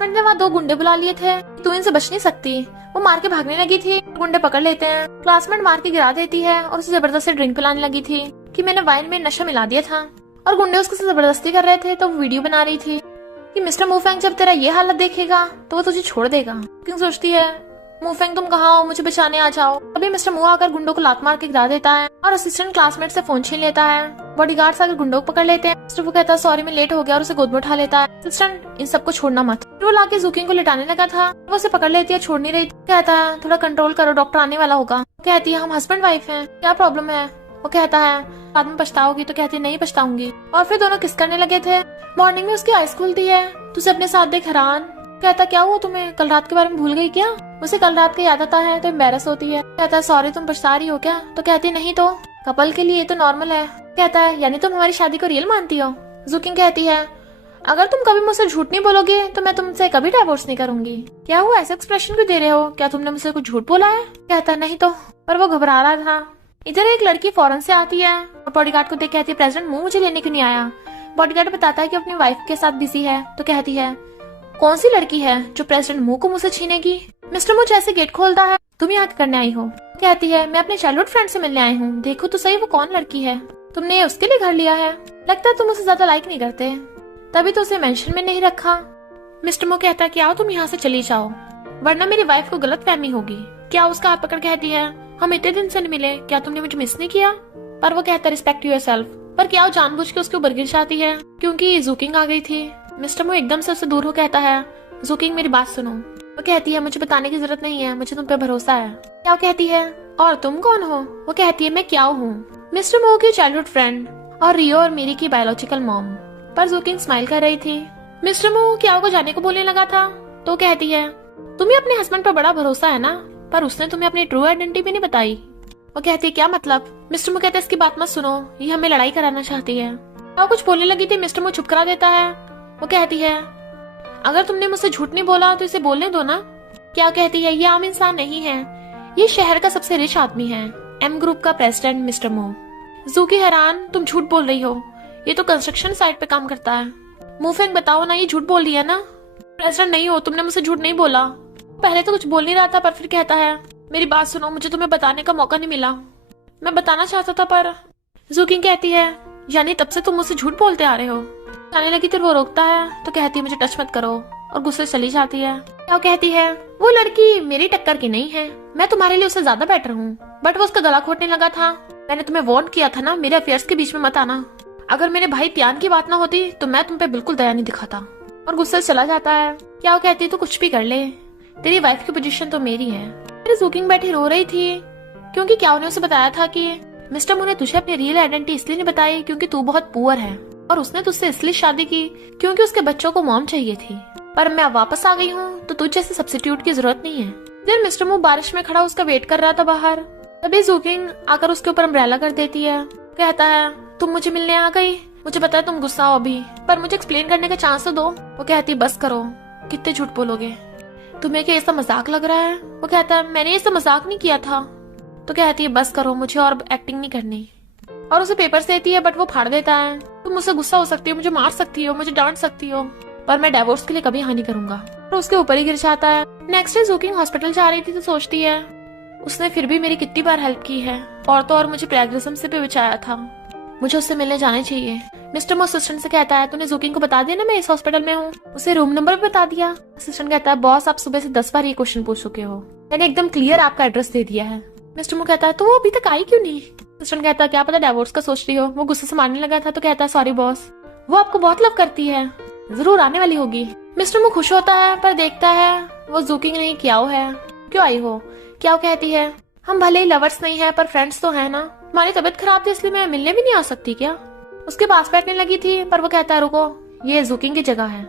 मैंने वहाँ 2 गुंडे बुला लिए थे, तू इनसे बच नहीं सकती। वो मार के भागने लगी थी, गुंडे पकड़ लेते हैं। क्लासमेट मार के गिरा देती है और उसे जबरदस्ती ड्रिंक पिलाने लगी थी कि मैंने वाइन में नशा मिला दिया था। और गुंडे उसके जबरदस्ती कर रहे थे तो वो वीडियो बना रही थी कि मिस्टर मूफैंग जब तेरा ये हालत देखेगा तो वो तुझे छोड़ देगा। क्यों सोचती है मुफेंग तुम कहाँ हो, मुझे बचाने आ जाओ। अभी मिस्टर मू आकर गुंडों को लात मार के गिरा देता है और असिस्टेंट क्लासमेट से फोन छीन लेता है। बॉडीगार्ड्स आकर गुंडों को पकड़ लेते हैं। मिस्टर वो कहता है सॉरी मैं लेट हो गया और उसे गोद में उठा लेता है। असिस्टेंट इन सबको छोड़ना मत। वो लाके जूकिंग को लिटाने लगा था, वो उसे पकड़ लेती है, छोड़ नहीं रही। कहता है थोड़ा कंट्रोल करो, डॉक्टर आने वाला होगा। कहती है हम हस्बैंड वाइफ हैं, क्या प्रॉब्लम है। वो कहता है बाद में पछताओगी। तो कहती है नहीं पछताऊंगी। और फिर दोनों किस करने लगे थे। मॉर्निंग में उसकी आईज खुलती है, तो उसे अपने साथ देख हैरान। कहता क्या हुआ तुम्हें, कल रात के बारे में भूल गई क्या। उसे कल रात का याद आता है तो एम्बेरस होती है। कहता है सॉरी तुम पछता रही हो क्या। तो कहती नहीं तो कपल के लिए ये तो नॉर्मल है। कहता है यानी तुम हमारी शादी को रियल मानती हो। जूकिंग कहती है अगर तुम कभी मुझसे झूठ नहीं बोलोगे तो मैं तुमसे कभी डाइवोर्स नहीं करूंगी। क्या हुआ ऐसा एक्सप्रेशन क्यों दे रहे हो, क्या तुमने मुझसे कुछ झूठ बोला है। कहता नहीं तो, पर वो घबरा रहा था। इधर एक लड़की फॉरेन से आती है और बॉडीगार्ड को देख कहती है प्रेसिडेंट मुंह मुझे लेने क्यों नहीं आया। बॉडीगार्ड बताता है कि अपनी वाइफ के साथ बिजी है। तो कहती है कौन सी लड़की है जो प्रेसिडेंट मुंह को मुझसे छीनेगी। मिस्टर मुझ ऐसे गेट खोलता है, तुम यहाँ करने आई हो। कहती है मैं अपने चाइल्डहुड फ्रेंड से मिलने आई हूँ, देखो तो सही वो कौन लड़की है, तुमने ये उसके लिए घर लिया है, लगता है तुम उसे ज्यादा लाइक नहीं करते, तभी तो उसे मेंशन में नहीं रखा। मिस्टर मो कहता है कि आओ तुम यहाँ से चली जाओ वरना मेरी वाइफ को गलत फहमी होगी। क्या उसका हाथ पकड़ कहती है हम इतने दिन से नहीं मिले, क्या तुमने मुझे मिस नहीं किया। पर वो कहता है रिस्पेक्ट योरसेल्फ। पर क्या वो जानबूझ के उसके ऊपर गिर जाती है क्योंकि जूकिंग आ गई थी। मिस्टर मो एकदम से उससे दूर हो कहता है जूकिंग मेरी बात सुनो। वो कहती है मुझे बताने की जरूरत नहीं है, मुझे तुम पे भरोसा है। क्या कहती है और तुम कौन हो। वो कहती है मैं क्या हूँ, मिस्टर मो की चाइल्डहुड फ्रेंड और रियो और मेरी की बायोलॉजिकल मॉम। पर जूकिंग स्माइल कर रही थी। मिस्टर मो क्या को जाने को बोलने लगा था तो कहती है तुम्हें अपने हस्बैंड पर बड़ा भरोसा है ना, पर उसने तुम्हें अपनी ट्रू आइडेंटिटी भी नहीं बताई। वो कहती है क्या मतलब। मिस्टर मो कहता है इसकी बात मत सुनो, ये हमें लड़ाई कराना चाहती है। वो कुछ बोलने लगी थी, मिस्टर मो चुप करा देता है। वो कहती है अगर तुमने मुझसे झूठ नहीं बोला तो इसे बोलने दो ना। क्या कहती है ये आम इंसान नहीं है, ये शहर का सबसे रिच आदमी है, एम ग्रुप का प्रेसिडेंट मिस्टर मो। जूकी हैरान तुम झूठ बोल रही हो, ये तो कंस्ट्रक्शन साइट पे काम करता है। मुफेंग बताओ ना ये झूठ बोल रही है ना। प्रेसिडेंट नहीं हो, तुमने मुझसे झूठ नहीं बोला। पहले तो कुछ बोल नहीं रहा था पर फिर कहता है मेरी बात सुनो, मुझे तुम्हें बताने का मौका नहीं मिला, मैं बताना चाहता था पर। जूकिंग कहती है यानी तब से तुम मुझसे झूठ बोलते आ रहे हो। जाने लगी तो वो रोकता है तो कहती है मुझे टच मत करो और गुस्से चली जाती है। क्या कहती है वो लड़की मेरी टक्कर की नहीं है, मैं तुम्हारे लिए उससे ज्यादा बेटर हूँ। बट वो उसका गला घोटने लगा था, मैंने तुम्हें वार्न किया था ना मेरे अफेयर्स के बीच में मत आना। अगर मेरे भाई त्यान की बात ना होती तो मैं तुम पे बिल्कुल दया नहीं दिखाता। और गुस्से चला जाता है। क्या वो कहती है तू कुछ भी कर ले, तेरी वाइफ की पोजीशन तो मेरी है। मेरी जूकिंग बैठी रो रही थी क्योंकि क्या उन्हें उसे बताया था कि मिस्टर मो ने तुझे अपनी रियल आइडेंटिटी इसलिए नहीं बताई क्योंकि तू बहुत पुअर है और उसने तुझसे इसलिए शादी की क्योंकि उसके बच्चों को मॉम चाहिए थी। पर मैं अब वापस आ गई हूँ तो तुझ जैसे सब्स्टिट्यूट की जरूरत नहीं है। फिर मिस्टर मो बारिश में खड़ा उसका वेट कर रहा था बाहर, तभी जूकिंग आकर उसके ऊपर अम्ब्रेला कर देती है। कहता है तुम मुझे मिलने आ गई, मुझे पता है तुम गुस्सा हो अभी, पर मुझे एक्सप्लेन करने का चांस तो दो। वो कहती बस करो, कितने झूठ बोलोगे, तुम्हें क्या ऐसा मजाक लग रहा है। वो कहता है मैंने ऐसा मजाक नहीं किया था। तो कहती है बस करो, मुझे और एक्टिंग नहीं करनी। और उसे पेपर्स देती है बट वो फाड़ देता है। तुम मुझसे गुस्सा हो सकती हो, मुझे मार सकती हो, मुझे डांट सकती हो, पर मैं डिवोर्स के लिए कभी हानि करूंगा। और उसके ऊपर ही गिर जाता है। नेक्स्ट डे जूकिंग हॉस्पिटल जा रही थी तो सोचती है उसने फिर भी मेरी कितनी बार हेल्प की है और तो और मुझे प्लेगरिज्म से भी बचाया था, मुझे उससे मिलने जाने चाहिए। मिस्टर मो असिस्टेंट से कहता है तूने जूकिंग को बता दिया ना मैं इस हॉस्पिटल में हूँ। उसे रूम नंबर भी बता दिया। असिस्टेंट कहता है बॉस आप सुबह से 10 बार ये क्वेश्चन पूछ चुके हो, मैंने एकदम क्लियर आपका एड्रेस दे दिया है। मिस्टर मो कहता है तो वो अभी तक आई क्यों नहीं। असिस्टेंट कहता है क्या पता डिवोर्स का सोच रही हो। वो गुस्से से मारने लगा था तो कहता है सॉरी बॉस, वो आपको बहुत लव करती है, जरूर आने वाली होगी। मिस्टर मो खुश होता है पर देखता है वो जूकिंग नहीं क्याओ है। क्यों आई हो। क्या कहती है हम भले ही लवर्स नहीं है पर फ्रेंड्स तो है ना, हमारी तबीयत खराब थी इसलिए मैं मिलने भी नहीं आ सकती क्या। उसके पास बैठने लगी थी पर वो कहता है रुको, ये जूकिंग की जगह है,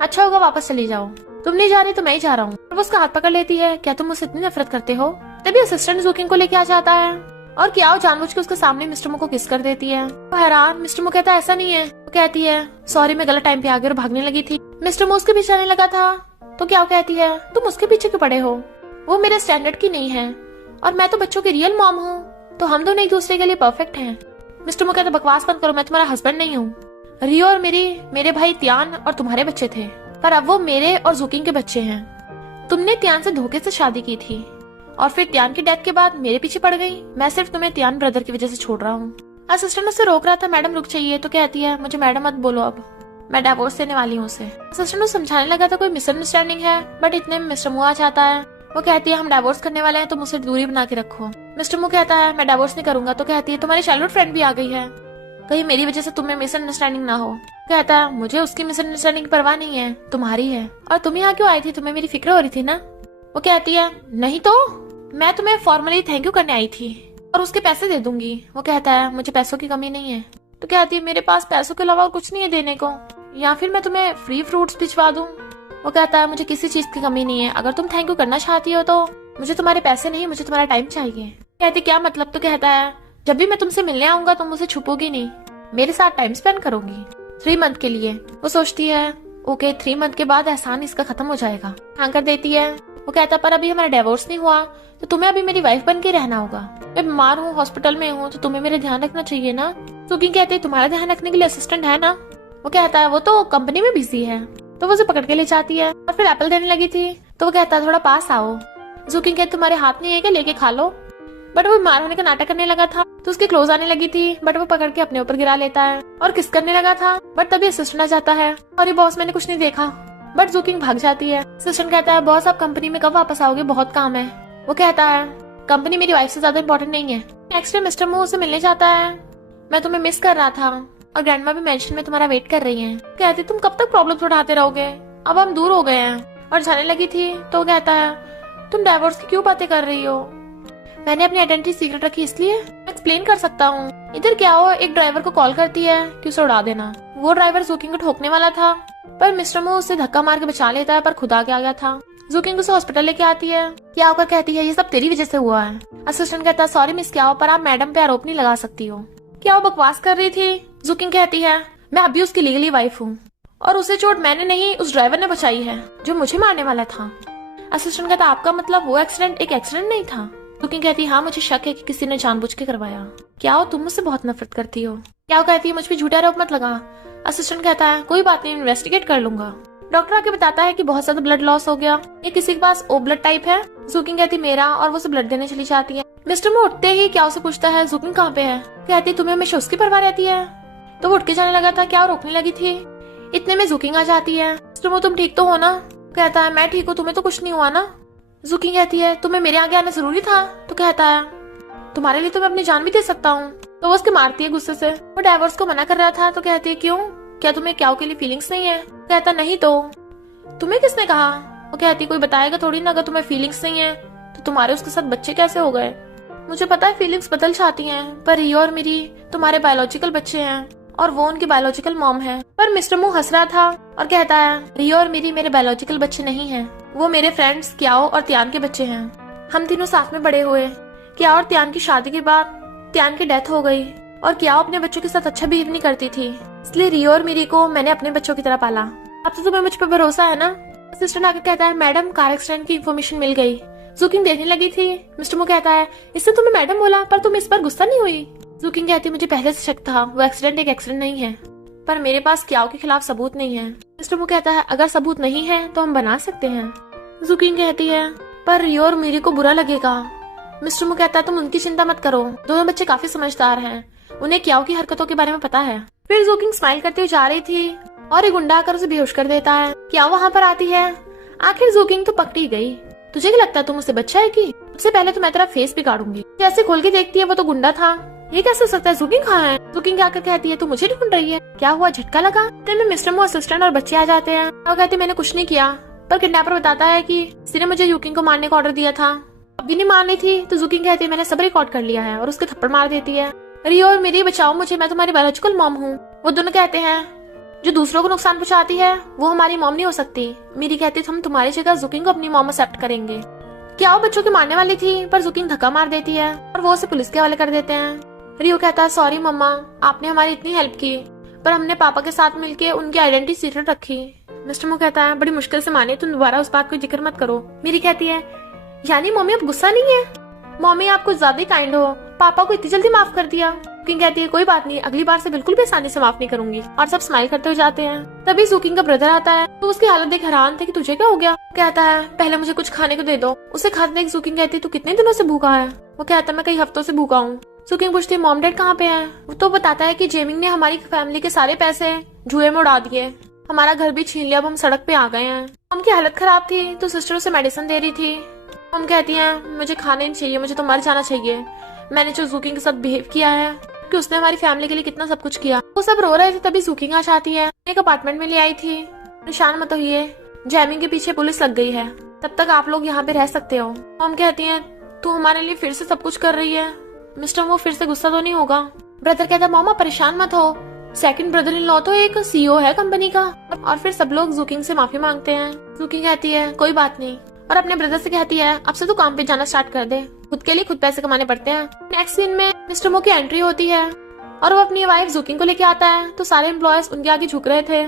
अच्छा होगा वापस चली जाओ, तुम नहीं जा रही तो मैं ही जा रहा हूँ। वो उसका हाथ पकड़ लेती है, क्या तुम मुझसे इतनी नफरत करते हो। तभी असिस्टेंट जूकिंग को लेके आ जाता है और क्या जानबूझ के उसके सामने मिस्टर मो को किस कर देती है। वो हैरान। मिस्टर मो कहता है ऐसा नहीं है। वो कहती है सॉरी मैं गलत टाइम पे आ गई और भागने लगी थी। मिस्टर मो उसके पीछे आने लगा था तो क्या कहती है तुम उसके पीछे क्यों पड़े हो, वो मेरे स्टैंडर्ड की नहीं है और मैं तो बच्चों की रियल मॉम हूँ, तो हम दोनों एक दूसरे के लिए परफेक्ट हैं। मिस्टर मो कहता है बकवास बंद करो, मैं तुम्हारा हस्बैंड नहीं हूँ। रियो और मेरे भाई त्यान और तुम्हारे बच्चे थे, पर अब वो मेरे और जूकिंग के बच्चे हैं। तुमने त्यान से धोखे से शादी की थी और फिर त्यान की डेथ के बाद मेरे पीछे पड़ गई। मैं सिर्फ तुम्हें त्यान ब्रदर की वजह से छोड़ रहा हूँ। असिस्टेंट उसे रोक रहा था, मैडम रुक चाहिए। तो कहती है मुझे मैडम मत बोलो, अब मैं डिवोर्स देने वाली हूँ उसे। असिस्टेंट उसे समझाने लगा था कोई मिसअंडरस्टैंडिंग है, बट इतने में मिस्टर मो आ जाता है। वो कहती है हम डिवोर्स करने वाले हैं तो मुझसे दूरी बना के रखो। मिस्टर मू कहता है मैं डिवोर्स नहीं करूंगा। तो कहती है तुम्हारी चाइल्डहुड फ्रेंड भी आ गई है, कहीं मेरी वजह से तुम्हें मिसअंडरस्टैंडिंग ना हो। कहता है मुझे उसकी मिसअंडरस्टैंडिंग की परवाह नहीं है, तुम्हारी है। और तुम यहाँ क्यों आई थी, तुम्हें मेरी फिक्र हो रही थी ना। वो कहती है नहीं तो मैं तुम्हें फॉर्मली थैंक यू करने आई थी और उसके पैसे दे दूंगी। वो कहता है मुझे पैसों की कमी नहीं है। तो कहती है मेरे पास पैसों के अलावा कुछ नहीं है देने को, या फिर मैं तुम्हें फ्री फ्रूट्स भिजवा दूं। वो कहता है मुझे किसी चीज की कमी नहीं है, अगर तुम थैंक यू करना चाहती हो तो मुझे तुम्हारे पैसे नहीं, मुझे तुम्हारा टाइम चाहिए। कहती क्या मतलब। तो कहता है जब भी मैं तुमसे मिलने आऊंगा तुम मुझसे छुपोगी नहीं, मेरे साथ टाइम स्पेंड करोगी 3 मंथ के लिए। वो सोचती है ओके 3 मंथ के बाद एहसान इसका खत्म हो जाएगा। हाँ कर देती है। वो कहता पर अभी हमारा डिवोर्स नहीं हुआ तो तुम्हें अभी मेरी वाइफ बन के रहना होगा। मैं बीमार हूँ, हॉस्पिटल में हूँ, तो तुम्हें मेरा ध्यान रखना चाहिए ना। सुकी कहती है तुम्हारा ध्यान रखने के लिए असिस्टेंट है ना। वो कहता है वो तो कंपनी में बिजी है। तो वो उसे पकड़ के ले जाती है और फिर एप्पल देने लगी थी। तो वो कहता है थोड़ा पास आओ। जुकिंग कहती तुम्हारे हाथ नहीं है क्या, लेके खा लो। बट वो बीमार होने का नाटक करने लगा था तो उसके क्लोज आने लगी थी, बट वो पकड़ के अपने ऊपर गिरा लेता है और किस करने लगा था। बट तभी असिस्टेंट आ जाता है और ये बॉस मैंने कुछ नहीं देखा। बट जुकिंग भाग जाती है। असिस्टेंट कहता है बॉस आप कंपनी में कब वापस आओगे, बहुत काम है। वो कहता है कंपनी मेरी वाइफ से ज्यादा इम्पोर्टेंट नहीं है। नेक्स्ट डे मिस्टर मू उसे मिलने जाता है। मैं तुम्हें मिस कर रहा था और ग्रैंडमा भी मेंशन में तुम्हारा वेट कर रही हैं। कहती तुम कब तक प्रॉब्लम्स उठाते रहोगे, अब हम दूर हो गए हैं। और जाने लगी थी तो कहता है तुम डिवोर्स की क्यों बातें कर रही हो, मैंने अपनी आइडेंटिटी सीक्रेट रखी इसलिए। एक्सप्लेन कर सकता हूँ। इधर क्या हो, एक ड्राइवर को कॉल करती है कि उसे उड़ा देना। वो ड्राइवर जुकिंग को ठोकने वाला था पर मिस्टर मू उसे धक्का मार के बचा लेता है, पर खुद आगे आ गया था। जुकिंग उसे हॉस्पिटल लेके आती है। क्या होकर कहती है ये सब तेरी वजह से हुआ है। असिस्टेंट कहता है सॉरी मिस क्या हो, पर आप मैडम पे आरोप नहीं लगा सकती हो। क्या वो बकवास कर रही थी। जुकिंग कहती है मैं अभी उसकी लीगली वाइफ हूँ और उसे चोट मैंने नहीं उस ड्राइवर ने बचाई है जो मुझे मारने वाला था। असिस्टेंट कहता आपका मतलब वो एक्सीडेंट एक एक्सीडेंट नहीं था। जुकिंग कहती हाँ मुझे शक है कि किसी ने जानबूझ के करवाया। क्या हो तुम मुझसे बहुत नफरत करती हो। क्या वो कहती है मुझ पे झूठा आरोप मत लगा। असिस्टेंट कहता है कोई बात नहीं, इन्वेस्टिगेट कर लूंगा। डॉक्टर आके बताता है कि बहुत ज्यादा ब्लड लॉस हो गया, ये किसी के पास ओ ब्लड टाइप है। जुकिंग कहती मेरा, और वो उसे ब्लड देने चली जाती है। मिस्टर मू उठते ही क्या उसे पूछता है जुकिंग कहाँ पे है। कहती तुम्हें हमेशा उसकी परवाह रहती है। तो वो उठ के जाने लगा था, क्या रोकने लगी थी। इतने में जुकिंग आ जाती है। मिस्टर मू तुम ठीक तो हो ना। कहता है मैं ठीक हूँ, तुम्हें तो कुछ नहीं हुआ ना। जुकिंग कहती है तुम्हें मेरे आगे आना जरूरी था। तो कहता है तुम्हारे लिए तो मैं अपनी जान भी दे सकता हूँ। तो वो उसके मारती है गुस्से से। वो डाइवोर्स को मना कर रहा था तो कहती है क्यों, क्या तुम्हें क्या के लिए फीलिंग्स नहीं है। कहता नहीं तो तुम्हें किसने कहा। वो कहती कोई बताएगा थोड़ी ना, अगर तुम्हें फीलिंग्स नहीं है तो तुम्हारे उसके साथ बच्चे कैसे हो गए। मुझे पता है फीलिंग्स बदल जाती हैं, पर रियो और मेरी तुम्हारे बायोलॉजिकल बच्चे हैं और वो उनकी बायोलॉजिकल मॉम है। पर मिस्टर मू हंस रहा था और कहता है रियो और मेरी मेरे बायोलॉजिकल बच्चे नहीं हैं, वो मेरे फ्रेंड्स क्याओ और त्यान के बच्चे हैं। हम तीनों साथ में बड़े हुए। क्याओ और त्यान की शादी के बाद त्यान की डेथ हो गई और क्याओ अपने बच्चों के साथ अच्छा बिहेव नहीं करती थी, इसलिए रियो और मेरी को मैंने अपने बच्चों की तरह पाला। अब तो तुम्हें मुझ पर भरोसा है ना। असिस्टेंट आकर कहता है मैडम कार एक्सीडेंट की इन्फॉर्मेशन मिल गई। जुकिंग देखने लगी थी। मिस्टर मू कहता है इससे तुम्हें मैडम बोला पर तुम इस पर गुस्सा नहीं हुई। जुकिंग कहती मुझे पहले से शक था, वो एक्सीडेंट एक एक्सीडेंट नहीं है, पर मेरे पास क्याओ के खिलाफ सबूत नहीं है। मिस्टर मू कहता है अगर सबूत नहीं है तो हम बना सकते हैं। जुकिंग कहती है पर रियो और मेरी को बुरा लगेगा। मिस्टर मू कहता है तुम उनकी चिंता मत करो, दोनों बच्चे काफी समझदार हैं, उन्हें क्याओ की हरकतों के बारे में पता है। फिर जुकिंग स्माइल करते हुए जा रही थी और एक गुंडा आकर उसे बेहोश कर देता है। क्या वहाँ पर आती है। आखिर जुकिंग तो पकड़ी गई। तुझे क्या लगता है तुम उससे बच्चा है कि सबसे पहले तो मैं तेरा फेस बिगाड़ूंगी। जैसे खोल के देखती है वो तो गुंडा था। ये कैसे हो सकता है, जुकिंग कहाँ है। जुकिंग आकर कहती है तू मुझे ढूंढ रही है, क्या हुआ झटका लगा। में मिस्टर मू असिस्टेंट और बच्चे आ जाते हैं। वो कहती मैंने कुछ नहीं किया, पर किडनैपर बताता है कि किसी ने मुझे जुकिंग को मारने का ऑर्डर दिया था। अभी नहीं मारनी थी तो जुकिंग कहती है मैंने सब रिकॉर्ड कर लिया है और उसके थप्पड़ मार देती है। रियो और मेरी बचाओ मुझे, मैं तुम्हारी बायोलॉजिकल मॉम हूँ। वो दोनों कहते हैं जो दूसरों को नुकसान पहुंचाती है वो हमारी मॉम नहीं हो सकती। मेरी कहती हम तुम्हारी जगह जुकिंग को अपनी मॉम एक्सेप्ट करेंगे। क्या वो बच्चों के मारने वाली थी, पर जुकिंग धक्का मार देती है और वो उसे पुलिस के हवाले कर देते हैं। रियो कहता है सॉरी मम्मा, आपने हमारी इतनी हेल्प की, पर हमने पापा के साथ मिलके उनकी आइडेंटिटी सीक्रेट रखी। मिस्टर मू कहता है बड़ी मुश्किल से माने, तुम दोबारा उस बात को जिक्र मत करो। मेरी कहती है यानी मम्मी अब गुस्सा नहीं है। मम्मी आप कुछ ज्यादा ही काइंड हो, पापा को इतनी जल्दी माफ कर दिया। जुकिंग कहती है कोई बात नहीं, अगली बार से बिल्कुल भी आसानी से माफ नहीं करूंगी। और सब स्माइल करते हुए जाते हैं। तभी जुकिंग का ब्रदर आता है तो उसकी हालत देख हैरान थे कि तुझे क्या हो गया। कहता है पहले मुझे कुछ खाने को दे दो। उसे खाते देख जुकिंग कहती तू कितने दिनों से भूखा है। वो कहता है मैं कई हफ्तों से भूखा हूँ। जुकिंग पूछती है मॉम डैड कहाँ पे है। वो तो बताता है कि जेमिंग ने हमारी फैमिली के सारे पैसे जुए में उड़ा दिए, हमारा घर भी छीन लिया, अब हम सड़क पे आ गए हैं। मॉम की हालत खराब थी तो सिस्टर उसे मेडिसिन दे रही थी। हम कहती हैं मुझे खाना नहीं चाहिए, मुझे तो मर जाना चाहिए। मैंने जो जूकिंग के साथ बिहेव किया है कि उसने हमारी फैमिली के लिए कितना सब कुछ किया। वो सब रो रहे थे तभी जूकिंग आ जाती है। एक अपार्टमेंट में ले आई थी। परेशान मत होइए, जैमिंग के पीछे पुलिस लग गई है, तब तक आप लोग यहाँ पे रह सकते हो। हम कहती हैं तू हमारे लिए फिर से सब कुछ कर रही है। मिस्टर वो फिर से गुस्सा तो नहीं होगा? ब्रदर कहता है मामा परेशान मत हो, सेकंड ब्रदर इन लॉ तो एक सीईओ है कंपनी का। और फिर सब लोग जूकिंग से माफी मांगते हैं। जूकिंग कहती है कोई बात नहीं, और अपने ब्रदर से कहती है अब से तू काम पे जाना स्टार्ट कर दे, खुद के लिए खुद पैसे कमाने पड़ते हैं। नेक्स्ट सीन में मिस्टर मो की एंट्री होती है और वो अपनी वाइफ जूकिंग को लेके आता है तो सारे एम्प्लॉयज उनके आगे झुक रहे थे।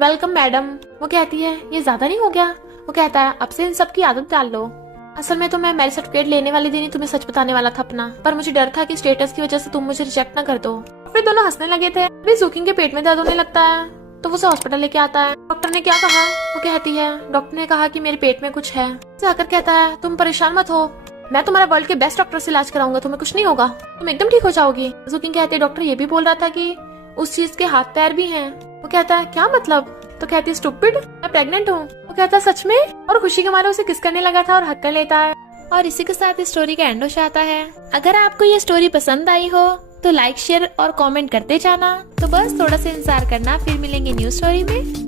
Welcome madam. वो कहती है ये ज्यादा नहीं हो गया? वो कहता है अब से इन सब की आदत डाल लो। असल में तो मैं मैरिज सर्टिफिकेट लेने वाले दिन ही तुम्हें सच बताने वाला था अपना, पर मुझे डर था कि स्टेटस की वजह से तुम मुझे रिजेक्ट ना कर दो। फिर दोनों हंसने लगे थे। फिर जूकिंग के पेट में दर्द होने लगता है तो वो उसे हॉस्पिटल लेके आता है। डॉक्टर ने क्या कहा? वो कहती है डॉक्टर ने कहा कि मेरे पेट में कुछ है। जाकर कहता है तुम परेशान मत हो, मैं तुम्हारा वर्ल्ड के बेस्ट डॉक्टर से इलाज कराऊंगा, तुम्हें कुछ नहीं होगा, तुम एकदम ठीक हो जाओगी। जूकिंग कहती है डॉक्टर ये भी बोल रहा था कि उस चीज के हाथ पैर भी हैं। वो कहता है क्या मतलब? तो कहती है स्टूपिड, मैं प्रेग्नेंट हूँ। वो कहता है सच में? और खुशी के मारे उसे किस करने लगा था और हक कर लेता है। और इसी के साथ इस स्टोरी का एंड हो जाता है। अगर आपको ये स्टोरी पसंद आई हो तो लाइक शेयर और कमेंट करते जाना। तो बस थोड़ा सा इंतजार करना, फिर मिलेंगे न्यू स्टोरी में।